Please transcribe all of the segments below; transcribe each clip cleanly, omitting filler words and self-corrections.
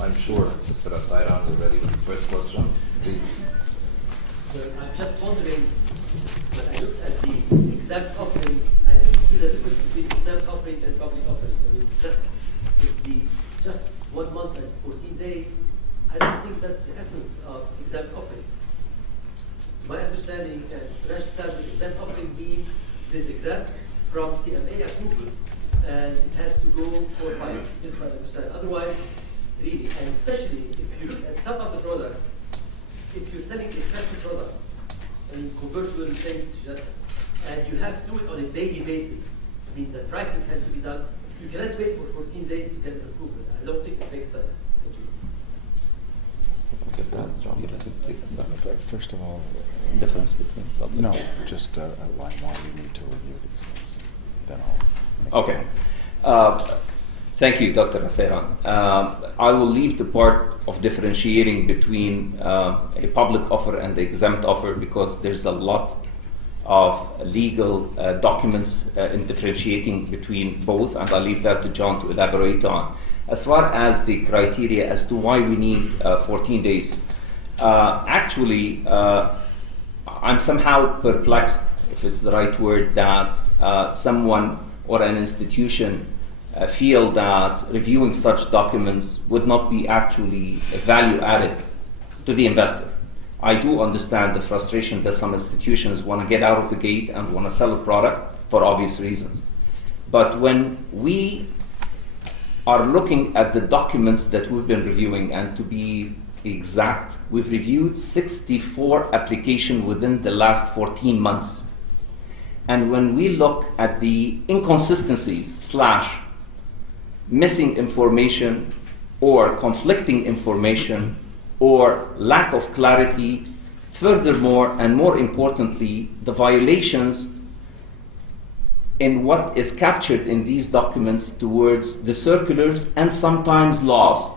I'm sure Mr. Asairan is ready with the first question. Please. Well, I'm just wondering, when I looked at the exempt offering, I didn't see the difference between exempt offering and public offering. I mean, just 1 month and 14 days, I don't think that's the essence of exempt offering. To my understanding, financial standard exempt offering means it is exempt from CMA approval, and it has to go for filing. This is my understanding. Otherwise, really, and especially if you look at some of the products, if you're selling essential product, I mean convertible things, and you have to do it on a daily basis, I mean the pricing has to be done. You cannot wait for 14 days to get an approval. I don't think it makes sense. Thank you. First of all, Difference between public. no, just outline why you need to review these things. Then I'll make Okay. Thank you, Dr. Asairan. I will leave the part of differentiating between a public offer and the exempt offer because there's a lot of legal documents in differentiating between both, and I'll leave that to John to elaborate on. As far as the criteria as to why we need 14 days, actually, I'm somehow perplexed, if it's the right word, that someone or an institution feel that reviewing such documents would not be actually value added to the investor. I do understand the frustration that some institutions want to get out of the gate and want to sell a product for obvious reasons. But when we are looking at the documents that we've been reviewing, and to be exact, we've reviewed 64 applications within the last 14 months. And when we look at the inconsistencies / missing information or conflicting information or lack of clarity, furthermore and more importantly, the violations in what is captured in these documents towards the circulars and sometimes laws,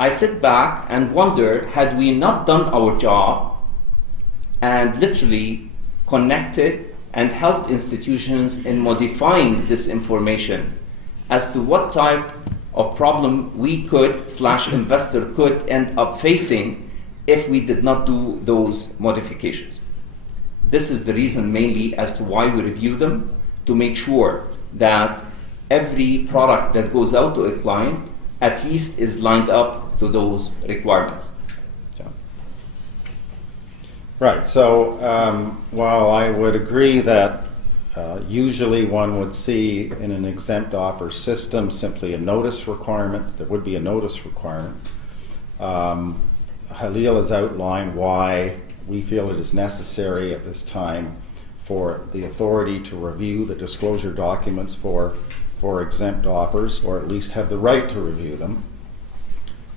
I sit back and wonder, had we not done our job and literally connected and helped institutions in modifying this information as to what type of problem we could / investor could end up facing if we did not do those modifications. This is the reason mainly as to why we review them, to make sure that every product that goes out to a client at least is lined up to those requirements. Right, so while I would agree that usually one would see in an exempt offer system simply a notice requirement, there would be a notice requirement. Halil has outlined why we feel it is necessary at this time for the authority to review the disclosure documents for exempt offers, or at least have the right to review them.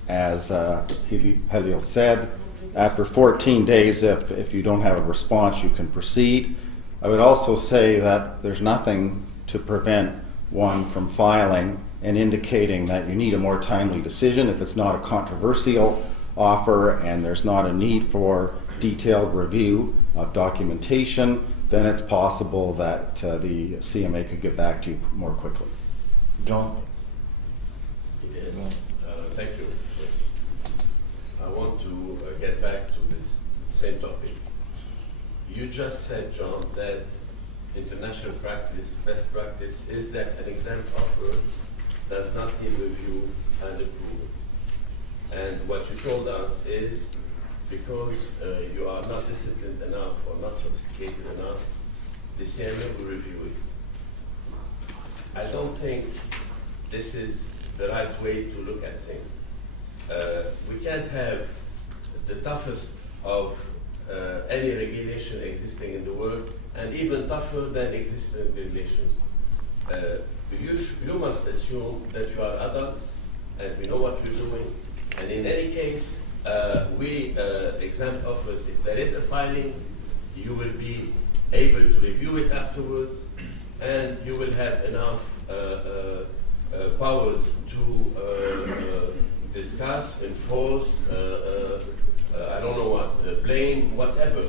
As Halil said, after 14 days, if you don't have a response, you can proceed. I would also say that there's nothing to prevent one from filing and indicating that you need a more timely decision if it's not a controversial offer and there's not a need for detailed review of documentation, then it's possible that the CMA could get back to you more quickly. John? Yes, thank you. I want to get back to this same topic. You just said, John, that international practice, best practice, is that an exempt offer does not need review and approval. And what you told us is because you are not disciplined enough or not sophisticated enough, the CMA will review it. I don't think this is the right way to look at things. We can't have the toughest of any regulation existing in the world, and even tougher than existing regulations. You must assume that you are adults and we know what we're doing. And in any case, we exempt offers. If there is a filing, you will be able to review it afterwards, and you will have enough powers to discuss, enforce, I don't know what, blame, whatever.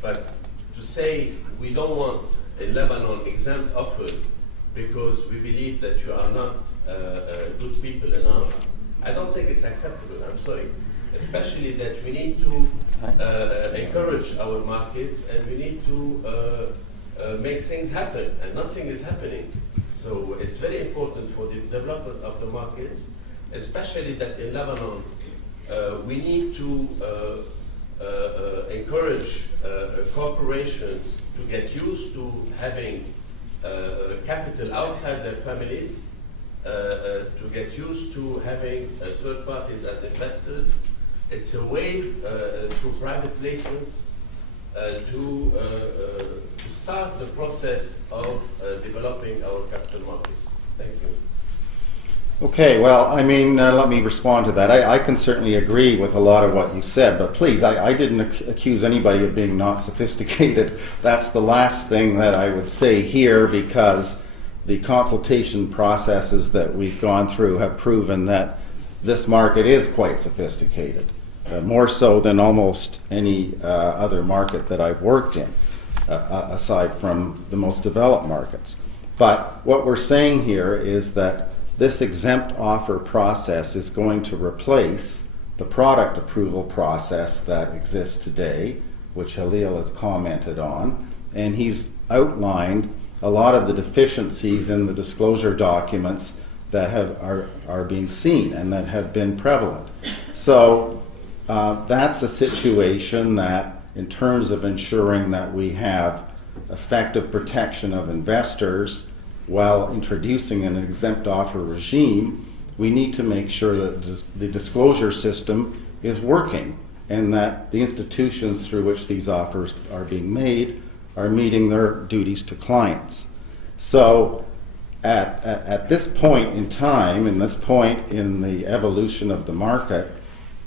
But to say we don't want in Lebanon exempt offers because we believe that you are not good people enough, I don't think it's acceptable, I'm sorry. Especially that we need to encourage our markets and we need to make things happen, and nothing is happening. So it's very important for the development of the markets, especially that in Lebanon, we need to encourage corporations to get used to having capital outside their families, to get used to having third parties as investors. It's a way through private placements to start the process of developing our capital markets. Thank you. Okay, well, I mean, let me respond to that. I can certainly agree with a lot of what you said, but please, I didn't accuse anybody of being not sophisticated. That's the last thing that I would say here, because the consultation processes that we've gone through have proven that this market is quite sophisticated, more so than almost any other market that I've worked in, aside from the most developed markets. But what we're saying here is that this exempt offer process is going to replace the product approval process that exists today, which Halil has commented on, and he's outlined a lot of the deficiencies in the disclosure documents that are being seen and that have been prevalent. So that's a situation that, in terms of ensuring that we have effective protection of investors while introducing an exempt offer regime, we need to make sure that the disclosure system is working and that the institutions through which these offers are being made are meeting their duties to clients. So at this point in time, in this point in the evolution of the market,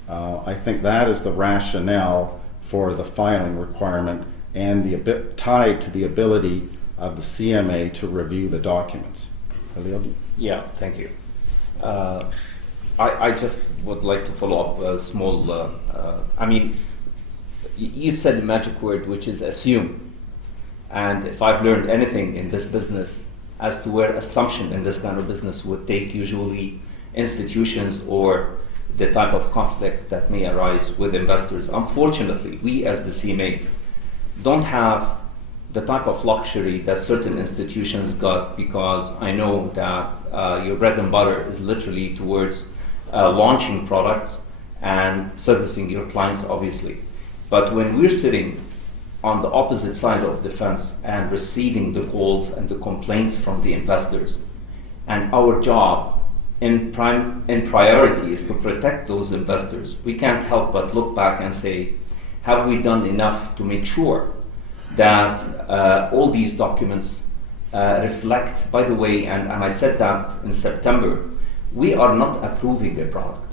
I think that is the rationale for the filing requirement and tied to the ability of the CMA to review the documents. Halil? Yeah, thank you. I just would like to follow up a small, I mean, you said the magic word, which is assume. And if I've learned anything in this business as to where assumption in this kind of business would take usually institutions or the type of conflict that may arise with investors, unfortunately, we as the CMA don't have the type of luxury that certain institutions got, because I know that your bread and butter is literally towards launching products and servicing your clients, obviously. But when we're sitting on the opposite side of the fence and receiving the calls and the complaints from the investors, and our job in priority is to protect those investors, we can't help but look back and say, have we done enough to make sure that all these documents reflect, by the way, and I said that in September, we are not approving a product.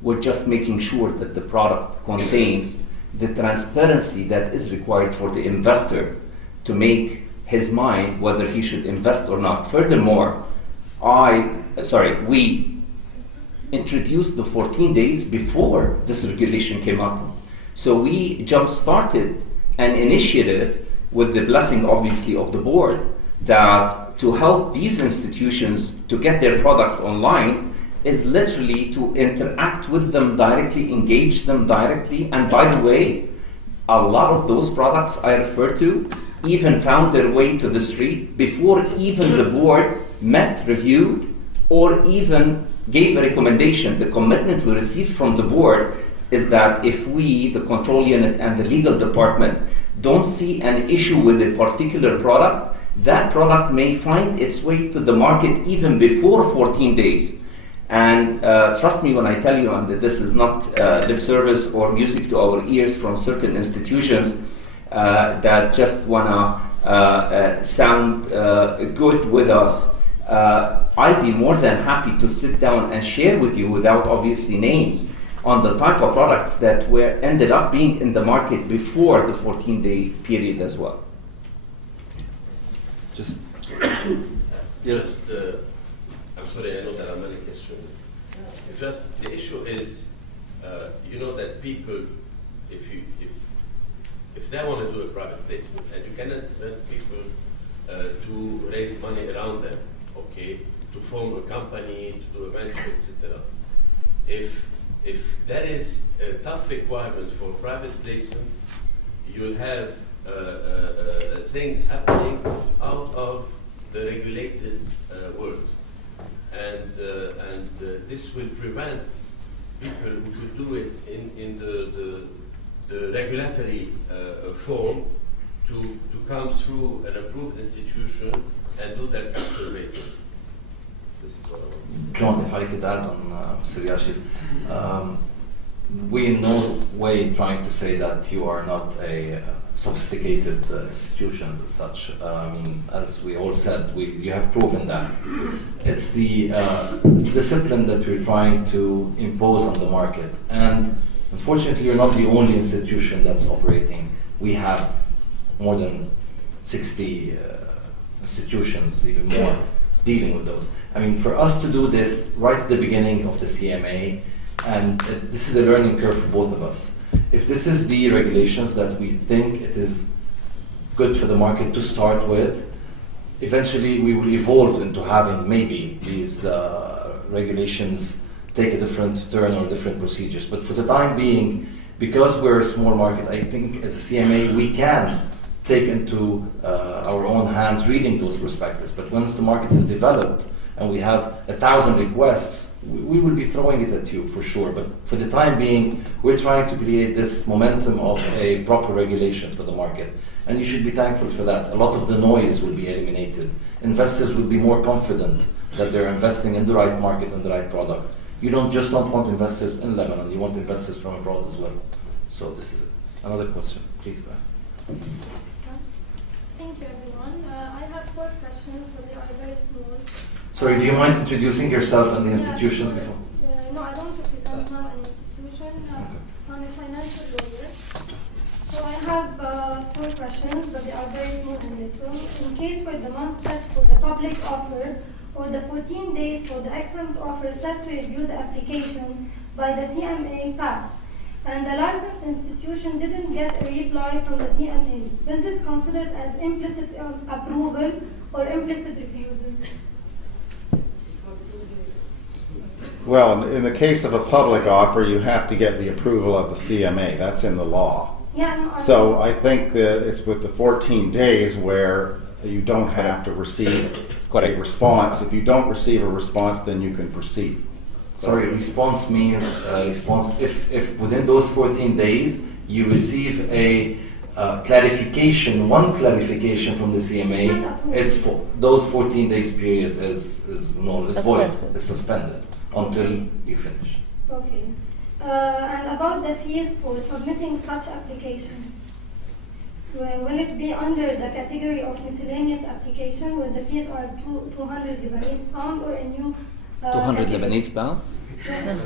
We're just making sure that the product contains the transparency that is required for the investor to make his mind whether he should invest or not. Furthermore, we introduced the 14 days before this regulation came up. So we jump-started an initiative with the blessing, obviously, of the board, that to help these institutions to get their product online is literally to interact with them directly, engage them directly. And by the way, a lot of those products I refer to even found their way to the street before even the board met, reviewed, or even gave a recommendation. The commitment we received from the board is that if we, the control unit and the legal department, don't see an issue with a particular product, that product may find its way to the market even before 14 days. And trust me when I tell you, and this is not lip service or music to our ears from certain institutions that just want to sound good with us, I'd be more than happy to sit down and share with you, without obviously names, on the type of products that ended up being in the market before the 14-day period as well. I'm sorry, I know there are many questions. Just the issue is, you know that people, if they want to do a private placement, and you cannot let people to raise money around them, okay, to form a company, to do a venture, etc. if that is a tough requirement for private placements, you'll have things happening out of the regulated world, and this will prevent people who could do it in the regulatory form to come through an approved institution and do their capital raising. This is what I want to say. John, if I could add on Mr. Yashi's, we in no way trying to say that you are not a sophisticated institutions as such. I mean, as we all said, you have proven that. It's the discipline that we're trying to impose on the market. And unfortunately, you're not the only institution that's operating. We have more than 60 institutions, even more, dealing with those. I mean, for us to do this right at the beginning of the CMA, and this is a learning curve for both of us. If this is the regulations that we think it is good for the market to start with, eventually we will evolve into having maybe these regulations take a different turn or different procedures. But for the time being, because we're a small market, I think as a CMA we can take into our own hands reading those prospectus. But once the market is developed and we have 1,000 requests, we will be throwing it at you for sure. But for the time being, we're trying to create this momentum of a proper regulation for the market. And you should be thankful for that. A lot of the noise will be eliminated. Investors will be more confident that they're investing in the right market and the right product. You don't want investors in Lebanon, you want investors from abroad as well. So this is it. Another question, please go ahead. Thank you, everyone. I have 4 questions, but they are very small. Sorry, do you mind introducing yourself and the institutions sure. before? No, I don't represent now an institution. I'm a financial lawyer. So I have 4 questions, but they are very small and little. In case for the month set for the public offer, or the 14 days for the exempt offer set to review the application by the CMA passed, and the licensed institution didn't get a reply from the CMA, will this considered as implicit approval or implicit refusal? Well, in the case of a public offer, you have to get the approval of the CMA. That's in the law. Yeah, no, So I think that it's with the 14 days where you don't have to receive a response. If you don't receive a response, then you can proceed. Sorry, response means response. If within those 14 days you receive a clarification, one clarification from the CMA, it's for those 14 days period is void, is suspended until you finish. Okay. And about the fees for submitting such application, will it be under the category of miscellaneous application where the fees are 200 Lebanese pound, or a new 200 Lebanese pound?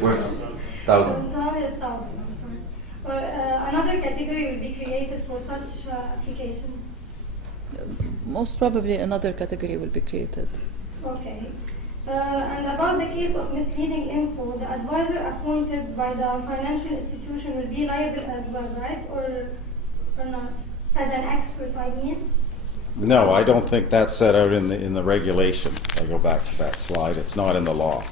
Where? 1,000. I'm sorry. Or another category will be created for such applications? Most probably another category will be created. Okay. And about the case of misleading info, the advisor appointed by the financial institution will be liable as well, right? Or not? As an expert, I mean? No, I don't think that's set out in the regulation. I go back to that slide. It's not in the law.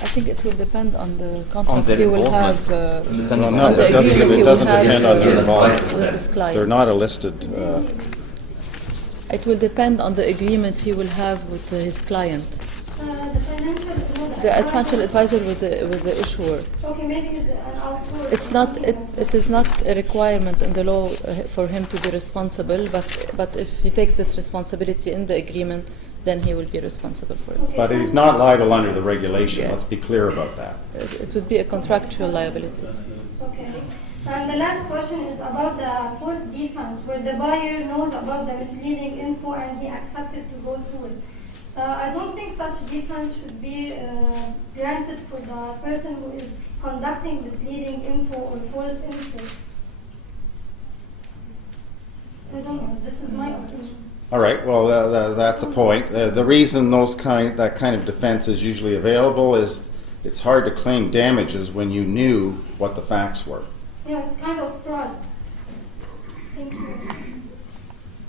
I think it will depend on the contract their you will involvement. have, No, the it doesn't, agreement it you doesn't will depend on their have involvement. with his client. They're not a listed. It will depend on the agreement he will have with his client. The Financial advisor with the issuer. Okay, maybe it's an outsourced. It's not. It is not a requirement in the law for him to be responsible. But if he takes this responsibility in the agreement, then he will be responsible for it. Okay, But so- he's not liable under the regulation. Yes. Let's be clear about that. It would be a contractual liability. Okay. And the last question is about the forced defense, where the buyer knows about the misleading info and he accepted to go through it. I don't think such defense should be granted for the person who is conducting misleading info or false info. I don't know. This is my opinion. All right. Well, that's a point. The reason that kind of defense is usually available is it's hard to claim damages when you knew what the facts were. Yeah, it's kind of fraud. Thank you.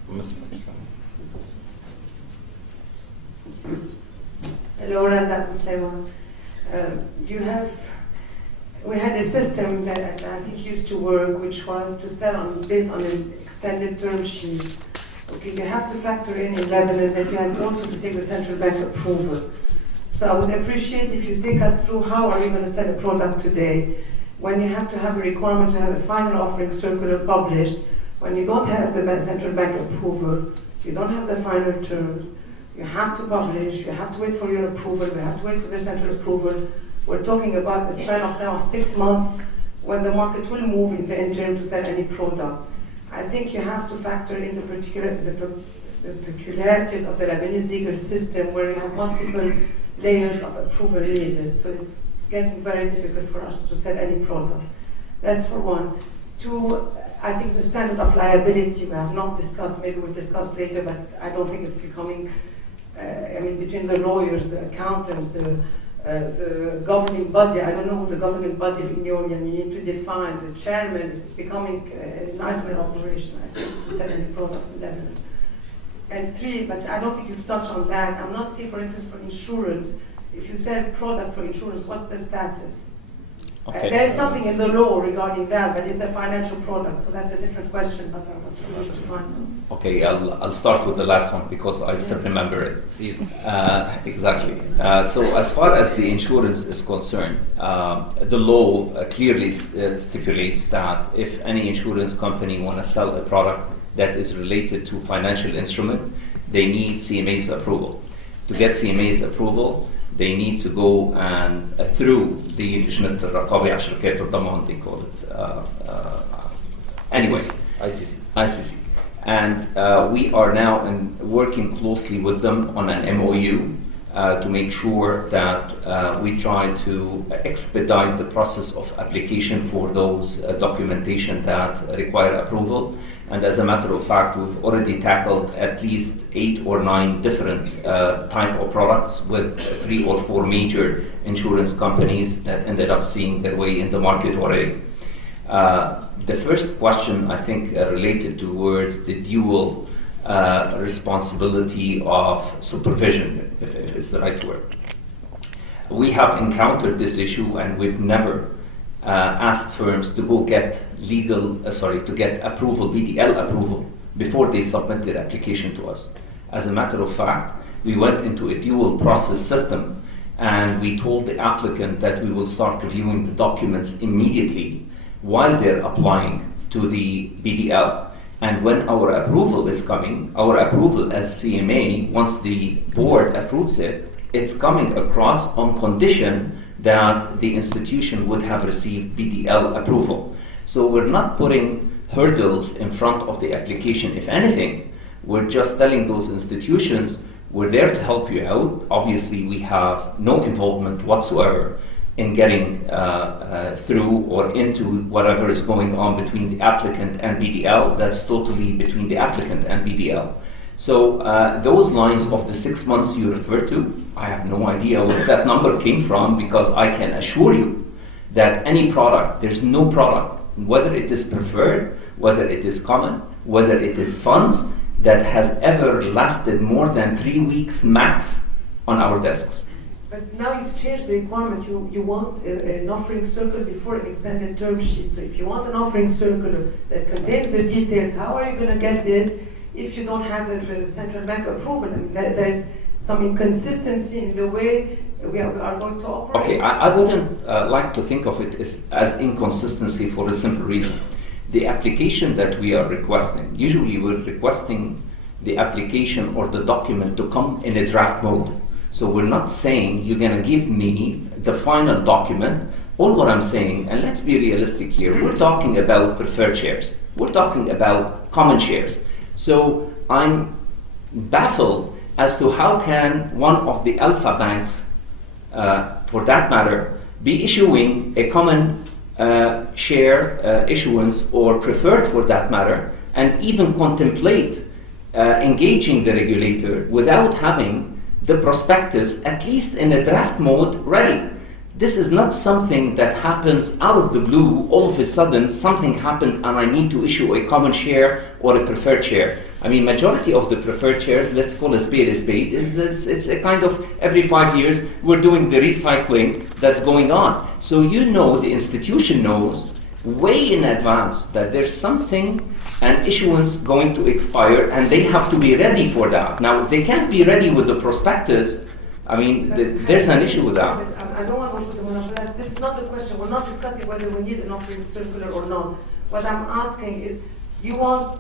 Ms. Hello, Randa Muslima. We had a system that I think used to work, which was to sell based on an extended term sheet. Okay, you have to factor in Lebanon that you have also to take the central bank approval. So I would appreciate if you take us through how are we going to sell a product today when you have to have a requirement to have a final offering circular published, when you don't have the central bank approval, you don't have the final terms, you have to publish, you have to wait for your approval, you have to wait for the central approval. We're talking about the span of now of 6 months when the market will move in the interim to sell any product. I think you have to factor in the peculiarities of the Lebanese legal system where you have multiple layers of approval needed. So it's getting very difficult for us to sell any product. That's for one. Two, I think the standard of liability we have not discussed, maybe we'll discuss later, but I don't think it's becoming, between the lawyers, the accountants, the governing body, I don't know who the governing body of Union, you need to define the chairman, it's becoming a nightmare operation, I think, to sell any product in Lebanon. And three, but I don't think you've touched on that, I'm not clear, for instance, for insurance, if you sell product for insurance, what's the status? Okay. There is something in the law regarding that, but it's a financial product, so that's a different question, but I was supposed to find out. Okay, I'll start with the last one because I still remember it. Exactly. So as far as the insurance is concerned, the law clearly stipulates that if any insurance company want to sell a product that is related to financial instrument, they need CMA's approval. To get CMA's approval, they need to go and through the لجنة الرقابة على شركات الضمان, they call it. Anyway, ICC. And we are now working closely with them on an MOU to make sure that we try to expedite the process of application for those documentation that require approval. And as a matter of fact, we've already tackled at least 8 or 9 different type of products with 3 or 4 major insurance companies that ended up seeing their way in the market already. The first question, I think, related towards the dual responsibility of supervision, if it's the right word. We have encountered this issue and we've never asked firms to go get to get approval, BDL approval, before they submit their application to us. As a matter of fact, we went into a dual process system and we told the applicant that we will start reviewing the documents immediately while they're applying to the BDL. And when our approval is coming, our approval as CMA, once the board approves it, it's coming across on condition that the institution would have received BDL approval. So we're not putting hurdles in front of the application. If anything, we're just telling those institutions, we're there to help you out. Obviously, we have no involvement whatsoever in getting through or into whatever is going on between the applicant and BDL. That's totally between the applicant and BDL. So those lines of the 6 months you refer to, I have no idea where that number came from, because I can assure you that any product, there's no product, whether it is preferred, whether it is common, whether it is funds, that has ever lasted more than 3 weeks max on our desks. But now you've changed the requirement. You want an offering circular before an extended term sheet. So if you want an offering circular that contains the details, how are you going to get this if you don't have the central bank approval? I mean, there's some inconsistency in the way we are going to operate. Okay, I wouldn't like to think of it as inconsistency for a simple reason. The application that we are requesting, usually we're requesting the application or the document to come in a draft mode. So we're not saying you're going to give me the final document. All what I'm saying, and let's be realistic here, we're talking about preferred shares. We're talking about common shares. So I'm baffled as to how can one of the alpha banks, for that matter, be issuing a common share issuance, or preferred for that matter, and even contemplate engaging the regulator without having the prospectus, at least in a draft mode, ready. This is not something that happens out of the blue. All of a sudden, something happened and I need to issue a common share or a preferred share. I mean, majority of the preferred shares, let's call a spade, it's a kind of every 5 years, we're doing the recycling that's going on. So you know, the institution knows way in advance that there's something, an issuance going to expire, and they have to be ready for that. Now, if they can't be ready with the prospectus, I mean, there's an issue with that. I don't want also to monopolize. This is not the question. We're not discussing whether we need an offering circular or not. What I'm asking is, you want,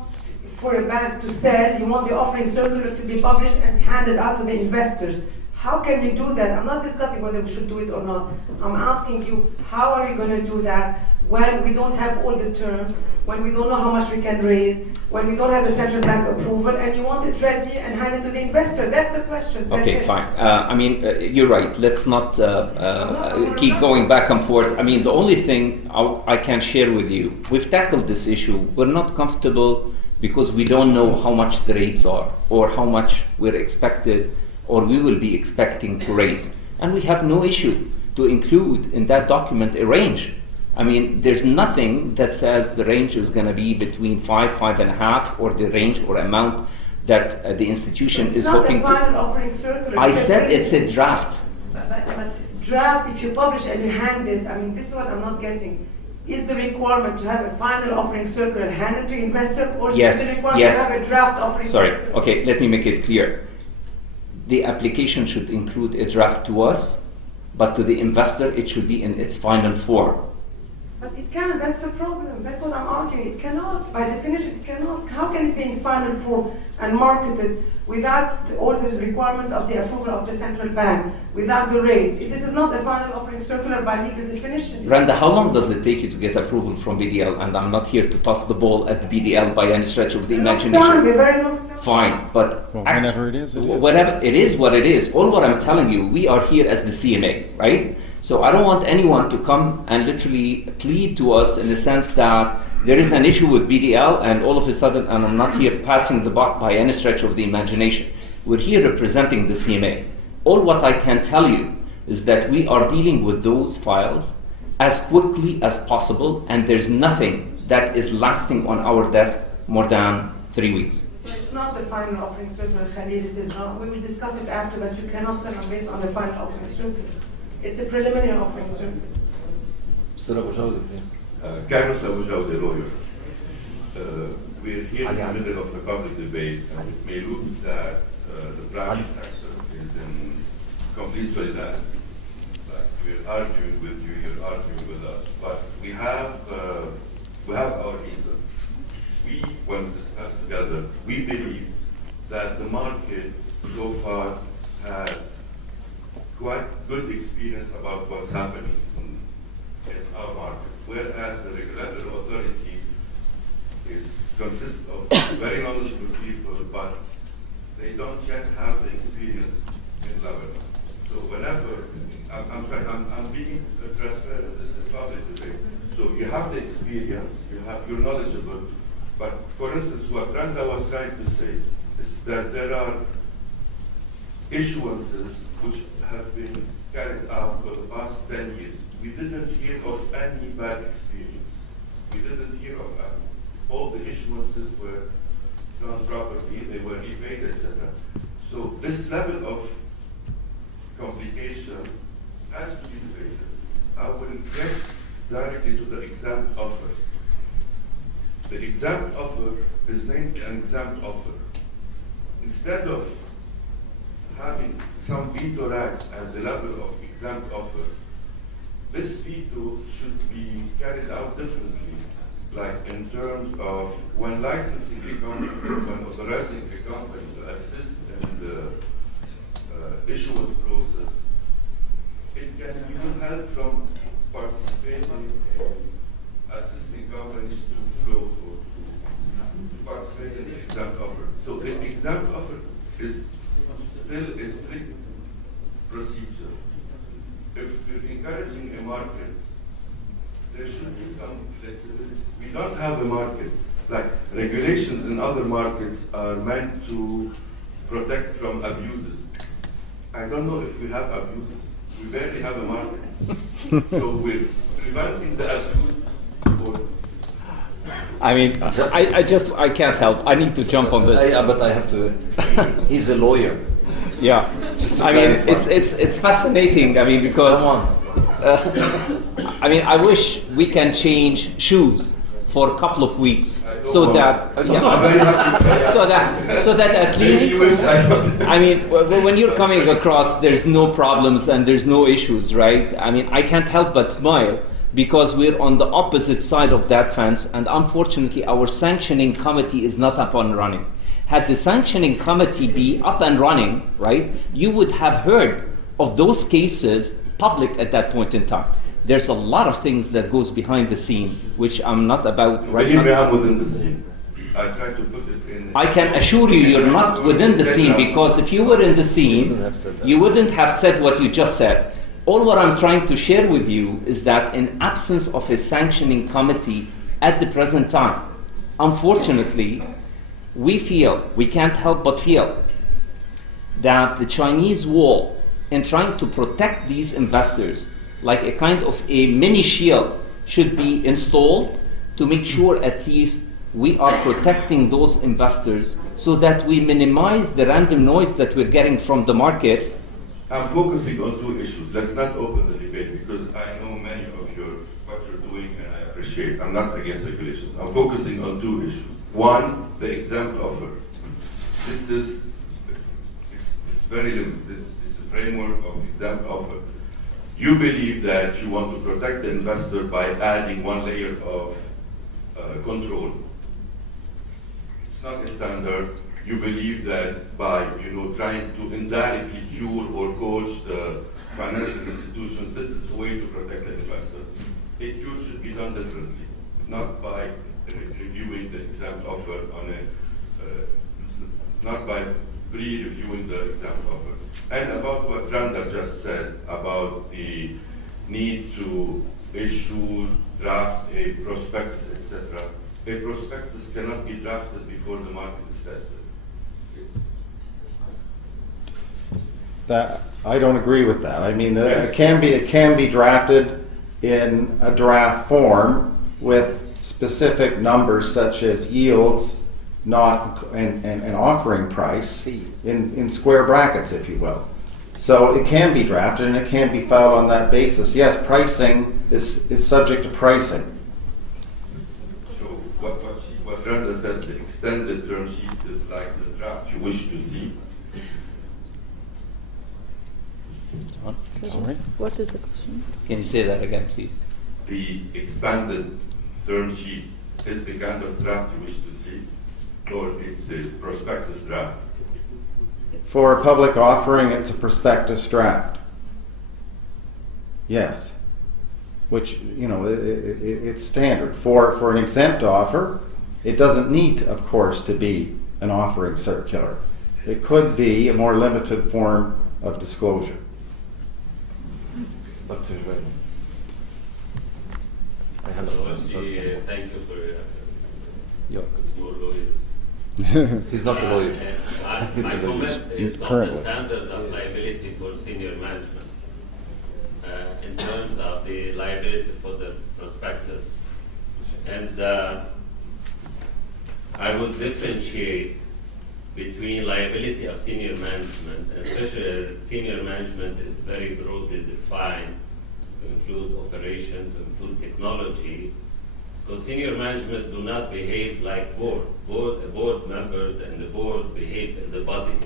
for a bank to sell, you want the offering circular to be published and handed out to the investors. How can you do that? I'm not discussing whether we should do it or not. I'm asking you, how are you going to do that when we don't have all the terms, when we don't know how much we can raise, when we don't have the central bank approval, and you want it ready and handed to the investor? That's the question. That's Okay, it. fine. I mean, you're right. Let's not keep going back and forth. I mean, the only thing I can share with you, we've tackled this issue. We're not comfortable because we don't know how much the rates are or how much we're expected or we will be expecting to raise. And we have no issue to include in that document a range. I mean, there's nothing that says the range is going to be between 5, 5.5, or the range or amount that the institution is hoping to. It's not the final offering circular. I said it's a draft. But draft, if you publish and you hand it, I mean, this is what I'm not getting. Is the requirement to have a final offering circular handed to investor, or Yes, is the requirement yes. to have a draft offering circular? Okay, let me make it clear. The application should include a draft to us, but to the investor it should be in its final form. But it can't, that's the problem. That's what I'm arguing. It cannot, by definition, it cannot. How can it be in final form and marketed without all the requirements of the approval of the central bank, without the rates? This is not a final offering circular by legal definition. Randa, how long does it take you to get approval from BDL? And I'm not here to toss the ball at BDL by any stretch of the imagination. A very long time. Fine, but whenever it is, it is. Whatever it is, what it is. All what I'm telling you, we are here as the CMA, right? So I don't want anyone to come and literally plead to us in the sense that there is an issue with BDL and all of a sudden, and I'm not here passing the buck by any stretch of the imagination. We're here representing the CMA. All what I can tell you is that we are dealing with those files as quickly as possible, and there's nothing that is lasting on our desk more than 3 weeks. So it's not the final offering circular, Khalid. This is wrong. We will discuss it after, but you cannot send them based on the final offering circular. It's a preliminary offering circular. Mr. Abu Jawdi, please. Carlos Abu Jawdi, lawyer. We're here in the middle of a public debate, and it may look that the private sector is in complete solidarity. Like we're arguing with you, you're arguing with us, but we have our reasons. When we discuss together, we believe that the market so far has quite good experience about what's happening in our market, whereas the regulatory authority consists of very knowledgeable people, but they don't yet have the experience in Lebanon. So whenever, I'm being transparent, this is a public debate. So you have the experience, you're knowledgeable, but for instance, what Randa was trying to say is that there are issuances which have been carried out for the past 10 years. We didn't hear of any bad experience. We didn't hear of any. All the issuances were done properly, they were repaid, etc. So this level of complication has to be debated. I will get directly to the exempt offers. The exempt offer is named an exempt offer. Instead of having some veto rights at the level of exempt offer, this veto should be carried out differently, like in terms of when licensing a company, when authorizing a company to assist in the issuance process, it can be withheld from participating in assisting companies to float or to participate in the exempt offer. So the exempt offer is still a strict procedure. If we're encouraging a market, there should be some flexibility. We don't have a market. Like regulations in other markets are meant to protect from abuses. I don't know if we have abuses. We barely have a market. So we're preventing the abuse. I mean, I can't help. I need to jump on this. Yeah, but I have to. He's a lawyer. Yeah, Just to I mean, clarify. it's fascinating. I mean, because Come on. I mean, I wish we can change shoes for a couple of weeks so that so that at least I mean, when you're coming across, there's no problems and there's no issues, right? I mean, I can't help but smile because we're on the opposite side of that fence, and unfortunately, our sanctioning committee is not up and running. Had the sanctioning committee be up and running, right, you would have heard of those cases public at that point in time. There's a lot of things that goes behind the scene, which I'm not about right Believe me, now. I'm within the scene. I try to put it in. I can assure you, you're not within the scene, because if you were in the scene, you wouldn't have said what you just said. All what I'm trying to share with you is that in absence of a sanctioning committee at the present time, unfortunately, we can't help but feel that the Chinese wall, in trying to protect these investors, like a kind of a mini shield, should be installed to make sure at least we are protecting those investors so that we minimize the random noise that we're getting from the market. I'm focusing on two issues. Let's not open the debate because I know many of what you're doing and I appreciate. I'm not against regulations. I'm focusing on two issues. One, the exempt offer. This is it's very limited. This is a framework of exempt offer. You believe that you want to protect the investor by adding one layer of control. It's not a standard. You believe that by trying to indirectly cure or coach the financial institutions, this is a way to protect the investor. A cure should be done differently, not by reviewing the exempt offer not by pre-reviewing the exempt offer. And about what Randa just said about the need to issue, draft a prospectus, etc. A prospectus cannot be drafted before the market is tested. That I don't agree with that. I mean, it can be drafted in a draft form with specific numbers such as yields, and offering price in square brackets, if you will. So it can be drafted and it can be filed on that basis. Yes, pricing is subject to pricing. So what Randa said, the extended term sheet is like the draft you wish to see. So what is the question? Can you say that again, please? The expanded term sheet is the kind of draft you wish to see, or it's a prospectus draft. For a public offering, it's a prospectus draft. Yes, which it's standard. For an exempt offer, it doesn't need, of course, to be an offering circular. It could be a more limited form of disclosure. Dr. Jwel. Thank you for Yeah. small lawyer. He's not a lawyer. My comment is on Currently. the standard of liability for senior management in terms of the liability for the prospectus. And I would differentiate between liability of senior management, especially as senior management is very broadly defined to include operation, to include technology, because senior management do not behave like board members and the board behave as a body.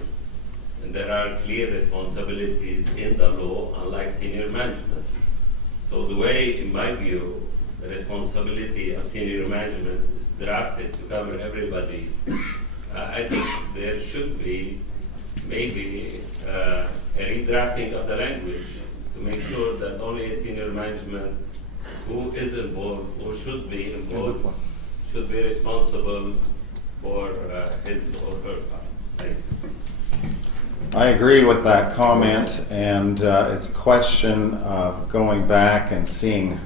And there are clear responsibilities in the law, unlike senior management. So the way, in my view, the responsibility of senior management is drafted to cover everybody, I think there should be maybe a redrafting of the language to make sure that only senior management who is involved or should be involved should be responsible for his or her part. Thank you. I agree with that comment, and it's a question of going back and seeing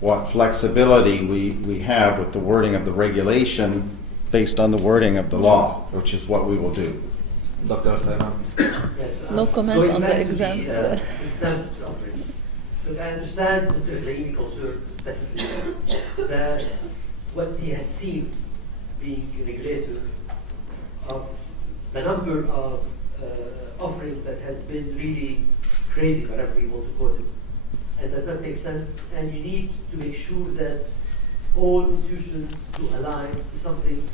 what flexibility we have with the wording of the regulation based on the wording of the law, which is what we will do. Dr. Sairam? Yes, No comment going on the back to exempt. exempt offering. Look, I understand Mr. Laini concern definitely that what he has seen being regulator of the number of offering that has been really crazy, whatever we want to call it, and does not make sense. And you need to make sure that all institutions to align is something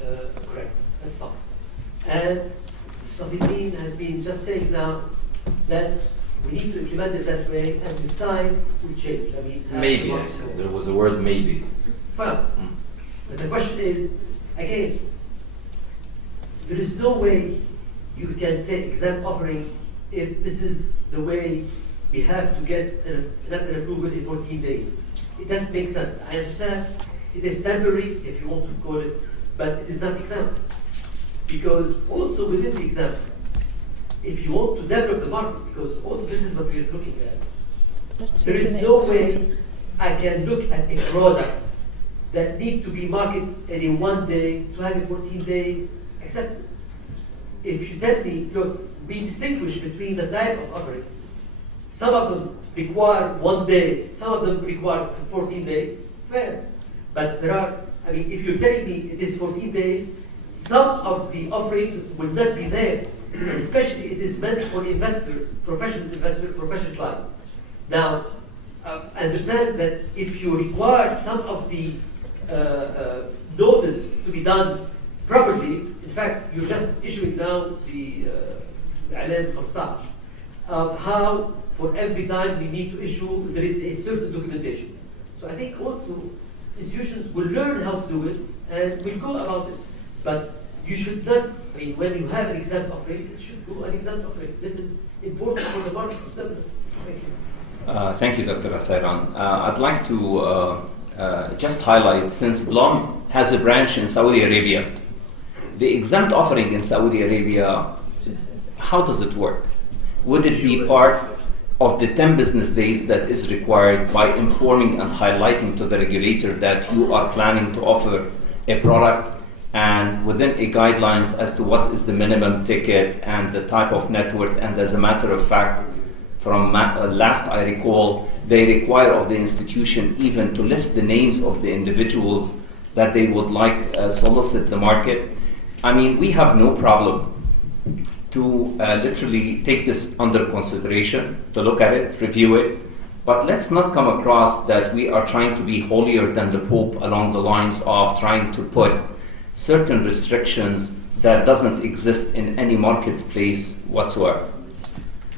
correct. That's fine. And Safidin has been just saying now that we need to implement it that way, and with time will change. I mean, Maybe, I said. There was a word maybe. Fine. But the question is, again, there is no way you can say exempt offering if this is the way we have to get an approval in 14 days. It doesn't make sense. I understand it is temporary, if you want to call it, but it is not exempt. Because also within the exempt, if you want to develop the market, because also this is what we are looking at, there is no way I can look at a product that need to be marketed in 1 day to have a 14-day acceptance. If you tell me, look, we distinguish between the type of offering. Some of them require 1 day, some of them require 14 days, fair. But there are, I mean, if you're telling me it is 14 days, some of the offerings will not be there. And especially it is meant for investors, professional clients. Now, I understand that if you require some of the notice to be done properly, in fact, you're just issuing now the I'لام 15 of how for every time we need to issue, there is a certain documentation. So I think also institutions will learn how to do it and will go about it. But you should not, I mean, when you have an exempt offering, it should go an exempt offering. This is important for the market to develop. Thank you. Thank you, Dr. Asairan. I'd like to just highlight, since Blom has a branch in Saudi Arabia, the exempt offering in Saudi Arabia, how does it work? Would it be part of the 10 business days that is required by informing and highlighting to the regulator that you are planning to offer a product, and within a guidelines as to what is the minimum ticket and the type of net worth? And as a matter of fact, from last I recall, they require of the institution even to list the names of the individuals that they would like solicit the market. I mean, we have no problem to literally take this under consideration, to look at it, review it, but let's not come across that we are trying to be holier than the Pope along the lines of trying to put certain restrictions that doesn't exist in any marketplace whatsoever.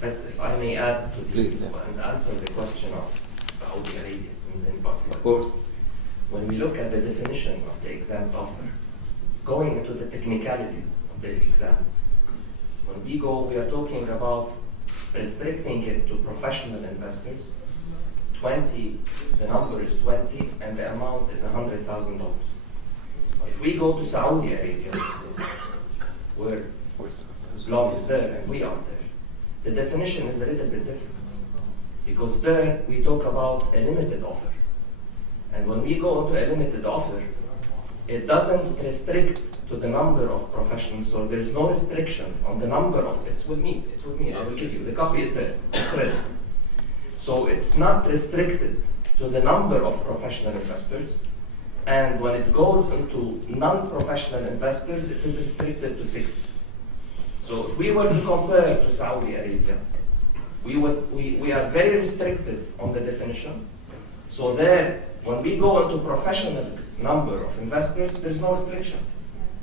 Yes, if I may add to Please, and answer the question of Saudi Arabia in particular. Of course. When we look at the definition of the exempt offer, going into the technicalities of the exempt, when we go, we are talking about restricting it to professional investors. 20, the number is 20, and the amount is $100,000. If we go to Saudi Arabia, where Islam is there and we are there, the definition is a little bit different. Because there we talk about a limited offer. And when we go into a limited offer, it doesn't restrict to the number of professionals, so there's no restriction on the number of, it's with me, I will give you, the copy is there, it's ready. So it's not restricted to the number of professional investors, and when it goes into non-professional investors, it is restricted to 60. So if we were to compare to Saudi Arabia, we are very restrictive on the definition. So there, when we go into professional number of investors, there's no restriction.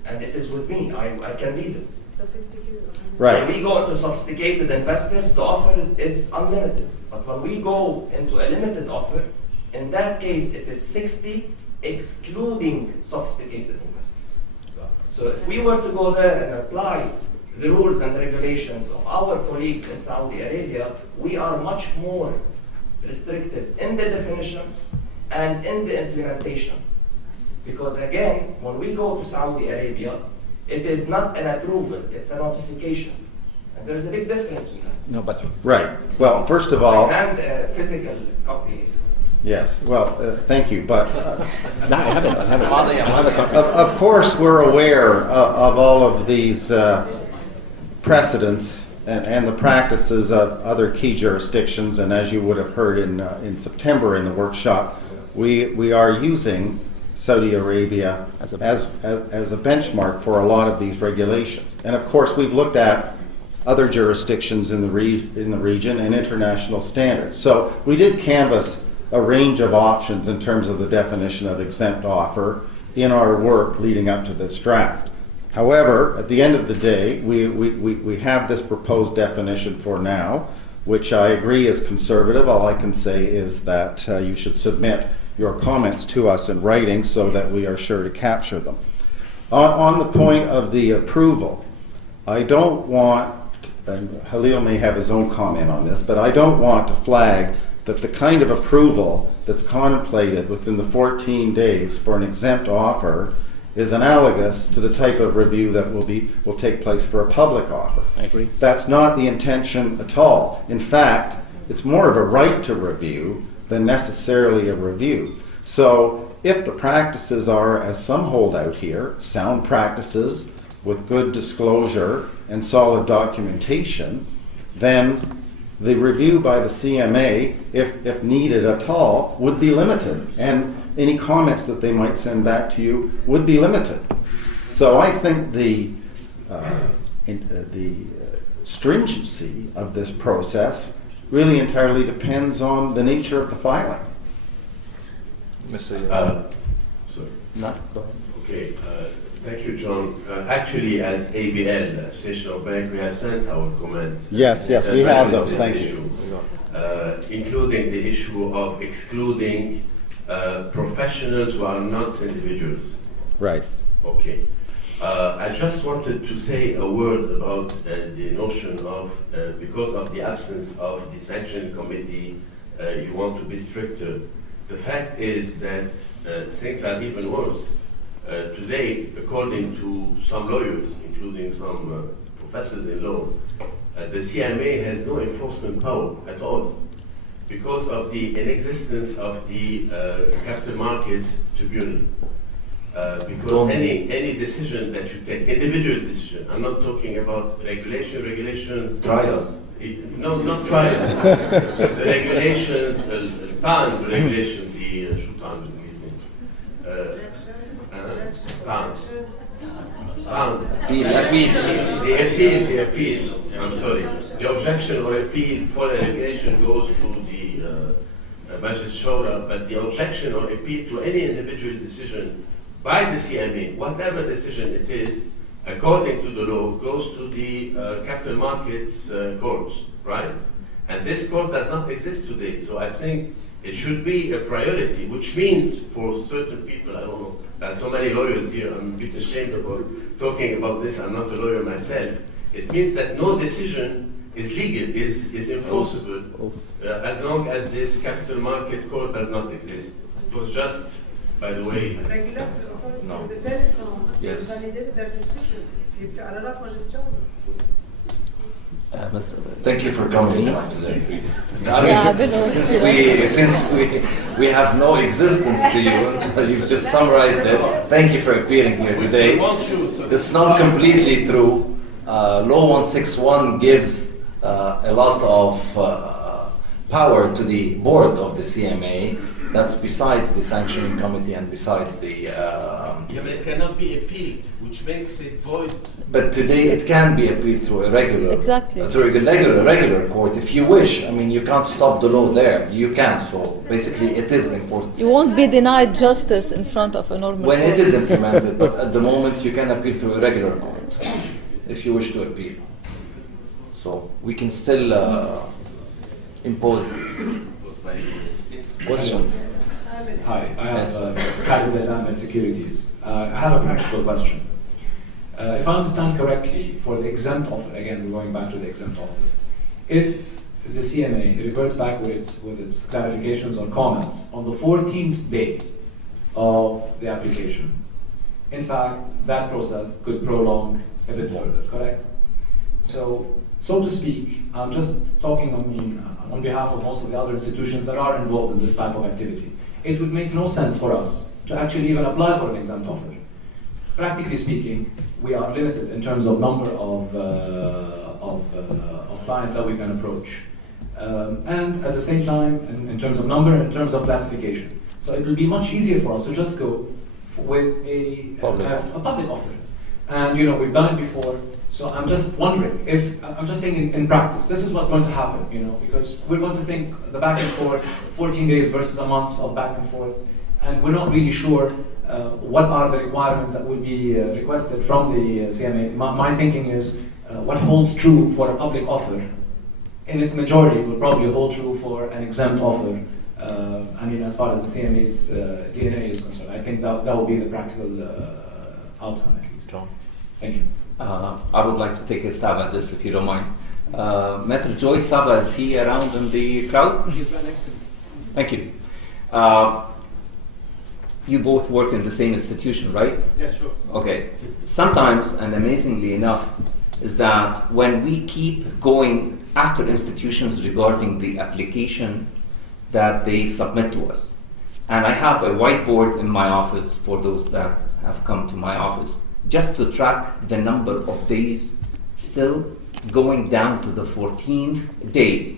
And it is with me, I can read it. Sophisticated. Right. When we go into sophisticated investors, the offer is unlimited. But when we go into a limited offer, in that case, it is 60, excluding sophisticated investors. So if we were to go there and apply the rules and regulations of our colleagues in Saudi Arabia, we are much more restrictive in the definition and in the implementation. Because again, when we go to Saudi Arabia, it is not an approval, it's a notification. And there's a big difference in that. No, but Right. Well, first of all, I have a physical copy. yes. Well, thank you. But no, I have a of course, we're aware of all of these precedents and the practices of other key jurisdictions, and as you would have heard in September in the workshop, we are using Saudi Arabia as a benchmark for a lot of these regulations. And of course, we've looked at other jurisdictions in the region and international standards. So we did canvass a range of options in terms of the definition of exempt offer in our work leading up to this draft. However, at the end of the day, we have this proposed definition for now, which I agree is conservative. All I can say is that you should submit your comments to us in writing so that we are sure to capture them. On the point of the approval, I don't want, and Halil may have his own comment on this, but I don't want to flag that the kind of approval that's contemplated within the 14 days for an exempt offer is analogous to the type of review that will take place for a public offer. I agree. That's not the intention at all. In fact, it's more of a right to review than necessarily a review. So if the practices are, as some hold out here, sound practices with good disclosure and solid documentation, then the review by the CMA, if needed at all, would be limited. And any comments that they might send back to you would be limited. So I think the stringency of this process really entirely depends on the nature of the filing. Mr. Sorry. No, go ahead. Okay, thank you, John. Actually, as ABL, Association of Bank, we have sent our comments. Yes, we have those. Thank you. Including the issue of excluding professionals who are not individuals. Right. Okay. I just wanted to say a word about the notion of, because of the absence of the sanctioning committee, you want to be stricter. The fact is that things are even worse. Today, according to some lawyers, including some professors in law, the CMA has no enforcement power at all because of the inexistence of the capital markets tribunal. Because any decision that you take, individual decision, I'm not talking about regulation. Trials. No, not trials. The regulations, PAN regulation, the the appeal. I'm sorry. The objection or appeal for the regulation goes to the Majlis Shura, but the objection or appeal to any individual decision by the CMA, whatever decision it is, according to the law, goes to the capital markets courts, right? And this court does not exist today, so I think it should be a priority, which means for certain people, I don't know, there are so many lawyers here, I'm a bit ashamed about talking about this, I'm not a lawyer myself. It means that no decision is legal, is enforceable, as long as this capital market court does not exist. It was just, by the way, Regulatory authority, No. the telecom, Yes. validated their decision. في قرارات ماجستير. Thank you for coming John, today. Yeah, I've been Since we have no existence to you, so you've just summarized it. Thank you for appearing here today. we want you, so It's not completely true. Law 161 gives a lot of power to the board of the CMA. That's besides the sanctioning committee and besides the. yeah, but it cannot be appealed, which makes it void. But today it can be appealed through a regular. Exactly. Through a regular court, if you wish. I mean, you can't stop the law there. You can. So basically, it is important. You won't be denied justice in front of a normal When court. it is implemented, but at the moment you can appeal through a regular court if you wish to appeal. So we can still impose questions. Hi, I have Yes. Khalid Zaidan by Securities. I have a practical question. If I understand correctly, for the exempt offer, again, we're going back to the exempt offer, if the CMA reverts back with its clarifications or comments on the 14th day of the application, in fact, that process could prolong a bit further, correct? So to speak, I'm just talking on behalf of most of the other institutions that are involved in this type of activity. It would make no sense for us to actually even apply for an exempt offer. practically speaking, we are limited in terms of number of clients that we can approach. And at the same time, in terms of number, in terms of classification. So it will be much easier for us to just go with a public offer. And we've done it before. So I'm just wondering if, I'm just saying in practice, this is what's going to happen, because we're going to think the back and forth, 14 days versus a month of back and forth, and we're not really sure what are the requirements that will be requested from the CMA. My thinking is what holds true for a public offer in its majority will probably hold true for an exempt offer. As far as the CMA's DNA is concerned, I think that will be the practical outcome at least. John. Thank you. I would like to take a stab at this if you don't mind. Maitre Joy Saba, is he around in the crowd? He's right next to me. Thank you. You both work in the same institution, right? Yeah, sure. Okay. Sometimes, and amazingly enough, is that when we keep going after institutions regarding the application that they submit to us, and I have a whiteboard in my office for those that have come to my office, just to track the number of days still going down to the 14th day,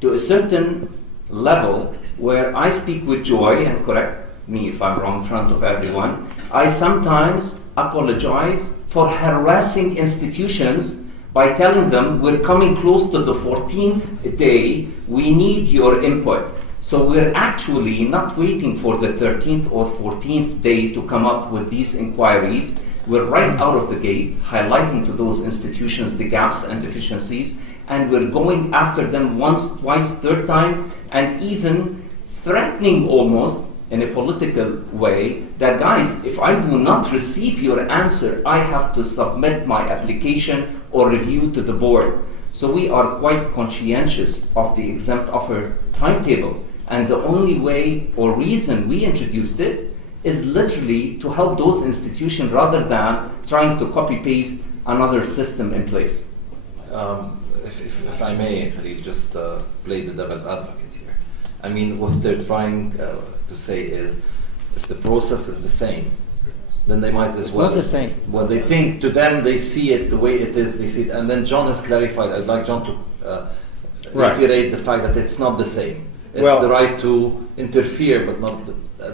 to a certain level where I speak with joy, and correct me if I'm wrong in front of everyone, I sometimes apologize for harassing institutions by telling them we're coming close to the 14th day, we need your input. So we're actually not waiting for the 13th or 14th day to come up with these inquiries. We're right out of the gate, highlighting to those institutions the gaps and deficiencies, and we're going after them once, twice, third time, and even threatening almost in a political way that, guys, if I do not receive your answer, I have to submit my application or review to the board. So we are quite conscientious of the exempt offer timetable. And the only way or reason we introduced it is literally to help those institutions rather than trying to copy-paste another system in place. If I may, Khalil, just play the devil's advocate here. I mean, what they're trying to say is, if the process is the same, then they might as well. It's not the same. Well, they think, to them, they see it the way it is, they see it. And then John has clarified, I'd like John to reiterate the fact that it's not the same. It's the right to interfere, but not.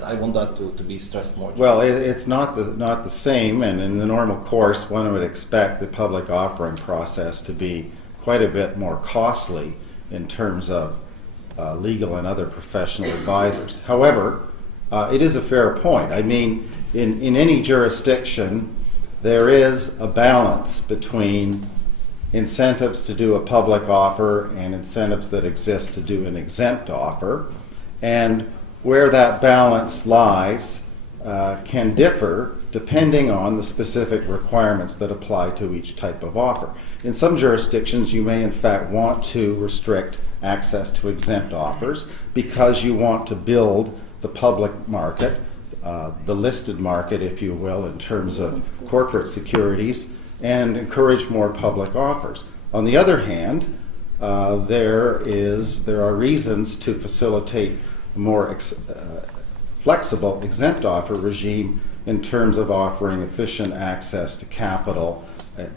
I want that to be stressed more. Well, it's not the same, and in the normal course, one would expect the public offering process to be quite a bit more costly in terms of legal and other professional advisors. However, it is a fair point. I mean, in any jurisdiction, there is a balance between incentives to do a public offer and incentives that exist to do an exempt offer. And where that balance lies can differ depending on the specific requirements that apply to each type of offer. In some jurisdictions, you may in fact want to restrict access to exempt offers because you want to build the public market, the listed market, if you will, in terms of corporate securities, and encourage more public offers. On the other hand, there are reasons to facilitate a more flexible exempt offer regime in terms of offering efficient access to capital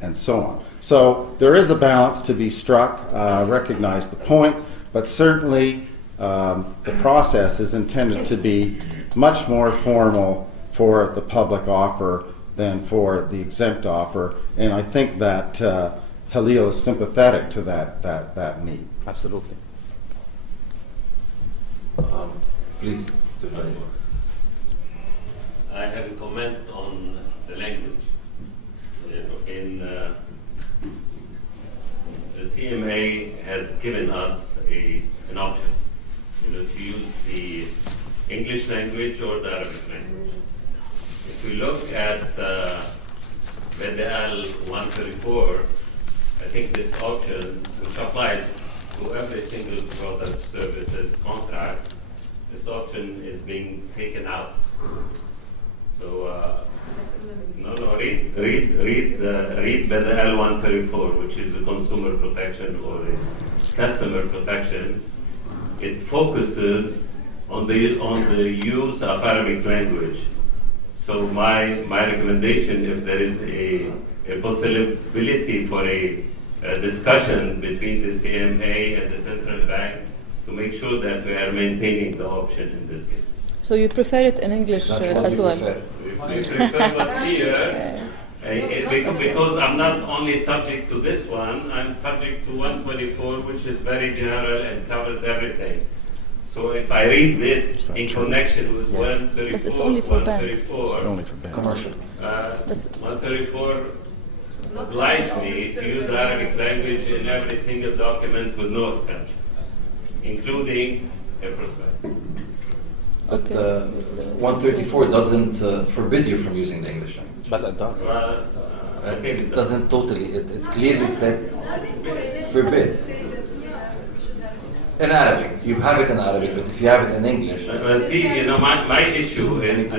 and so on. So there is a balance to be struck, recognize the point, but certainly the process is intended to be much more formal for the public offer than for the exempt offer, and I think that Khalil is sympathetic to that need. Absolutely. Please. I have a comment on the language. The CMA has given us an option, to use the English language or the Arabic language. If we look at BDL 134, I think this option, which applies to every single product services contract, this option is being taken out. So, read BDL 134, which is a consumer protection or a customer protection. It focuses on the use of Arabic language. So my recommendation, if there is a possibility for a discussion between the CMA and the central bank to make sure that we are maintaining the option in this case. So you prefer it in English That's what as you well? prefer. We prefer what's here. Because I'm not only subject to this one, I'm subject to 124, which is very general and covers everything. So if I read this in connection with 134, Yes, it's only for banks. 134, It's only for banks. Commercial. 134 oblige me to use Arabic language in every single document with no exception, including a prospectus. But 134 doesn't forbid you from using the English language. But it does. I think it doesn't totally. It clearly says forbid. In Arabic, you have it in Arabic, but if you have it in English, See, my issue is,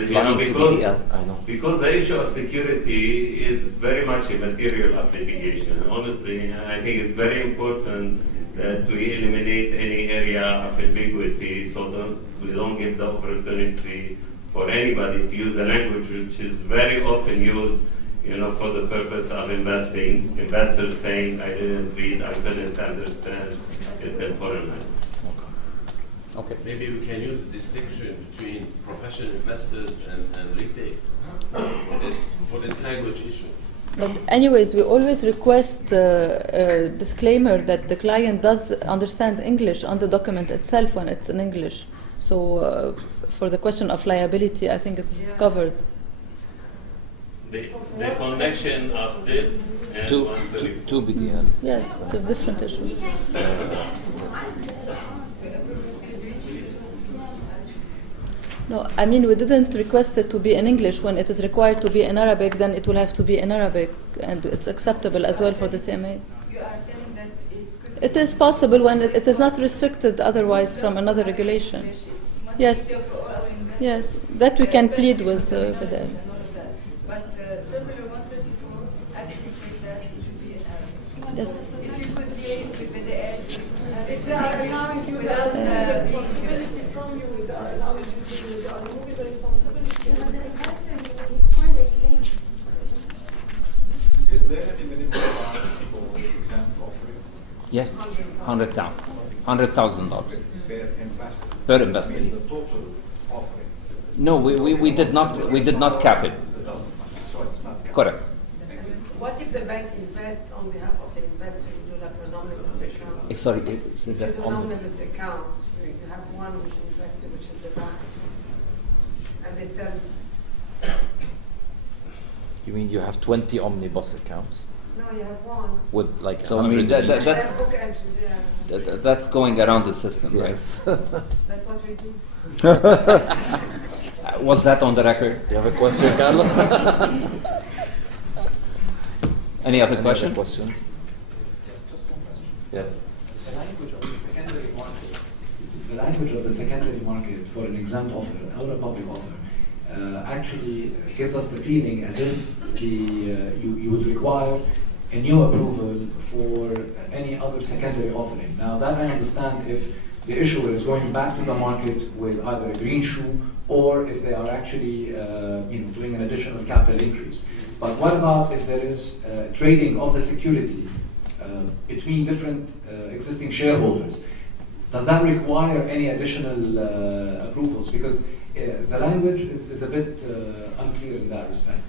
because the issue of security is very much a material of litigation. Honestly, I think it's very important that we eliminate any area of ambiguity, so we don't give the opportunity for anybody to use a language which is very often used, for the purpose of investing. Investors saying, I didn't read, I couldn't understand, it's in foreign language. Okay. Maybe we can use a distinction between professional investors and retail for this language issue. But anyways, we always request a disclaimer that the client does understand English on the document itself when it's in English. So for the question of liability, I think it's covered. The connection of this and two 134. BDL. Yes, it's a different issue. No, I mean, we didn't request it to be in English. When it is required to be in Arabic, then it will have to be in Arabic, and it's acceptable as well for the CMA. You are telling that It is possible when it is not restricted otherwise from another regulation. Yes, yes, that we can plead with the BDL. But Circular 134 actually says that it should be in Arabic. Yes. If you could liaise with BDS, If they are allowing you without the responsibility from you, if they are allowing you to do it, they are removing the responsibility. But the investor will find a claim. Is there any minimum amount for the exempt offering? Yes, $100,000 Per investor? per investor. The total offering? No, we did not cap it. It doesn't matter, so it's not capped. Correct. What if the bank invests on behalf of the investor, you do like an omnibus account? Sorry, If you do an omnibus account, you have one investor, which is the bank, and they sell. You mean you have 20 omnibus accounts No, you have one. with like So, I 100 mean, in each? that's Book entries, yeah. that's going around the system, right? Yes. That's what we do. Was that on the record? You have a question, Carlos? Any other Any question? other questions? Yes, just one question. Yes. The language of the secondary market. The language of the secondary market for an exempt offer or a public offer actually gives us the feeling as if you would require a new approval for any other secondary offering. Now that I understand if the issuer is going back to the market with either a green shoe or if they are actually doing an additional capital increase. But what about if there is trading of the security between different existing shareholders? Does that require any additional approvals? Because the language is a bit unclear in that respect.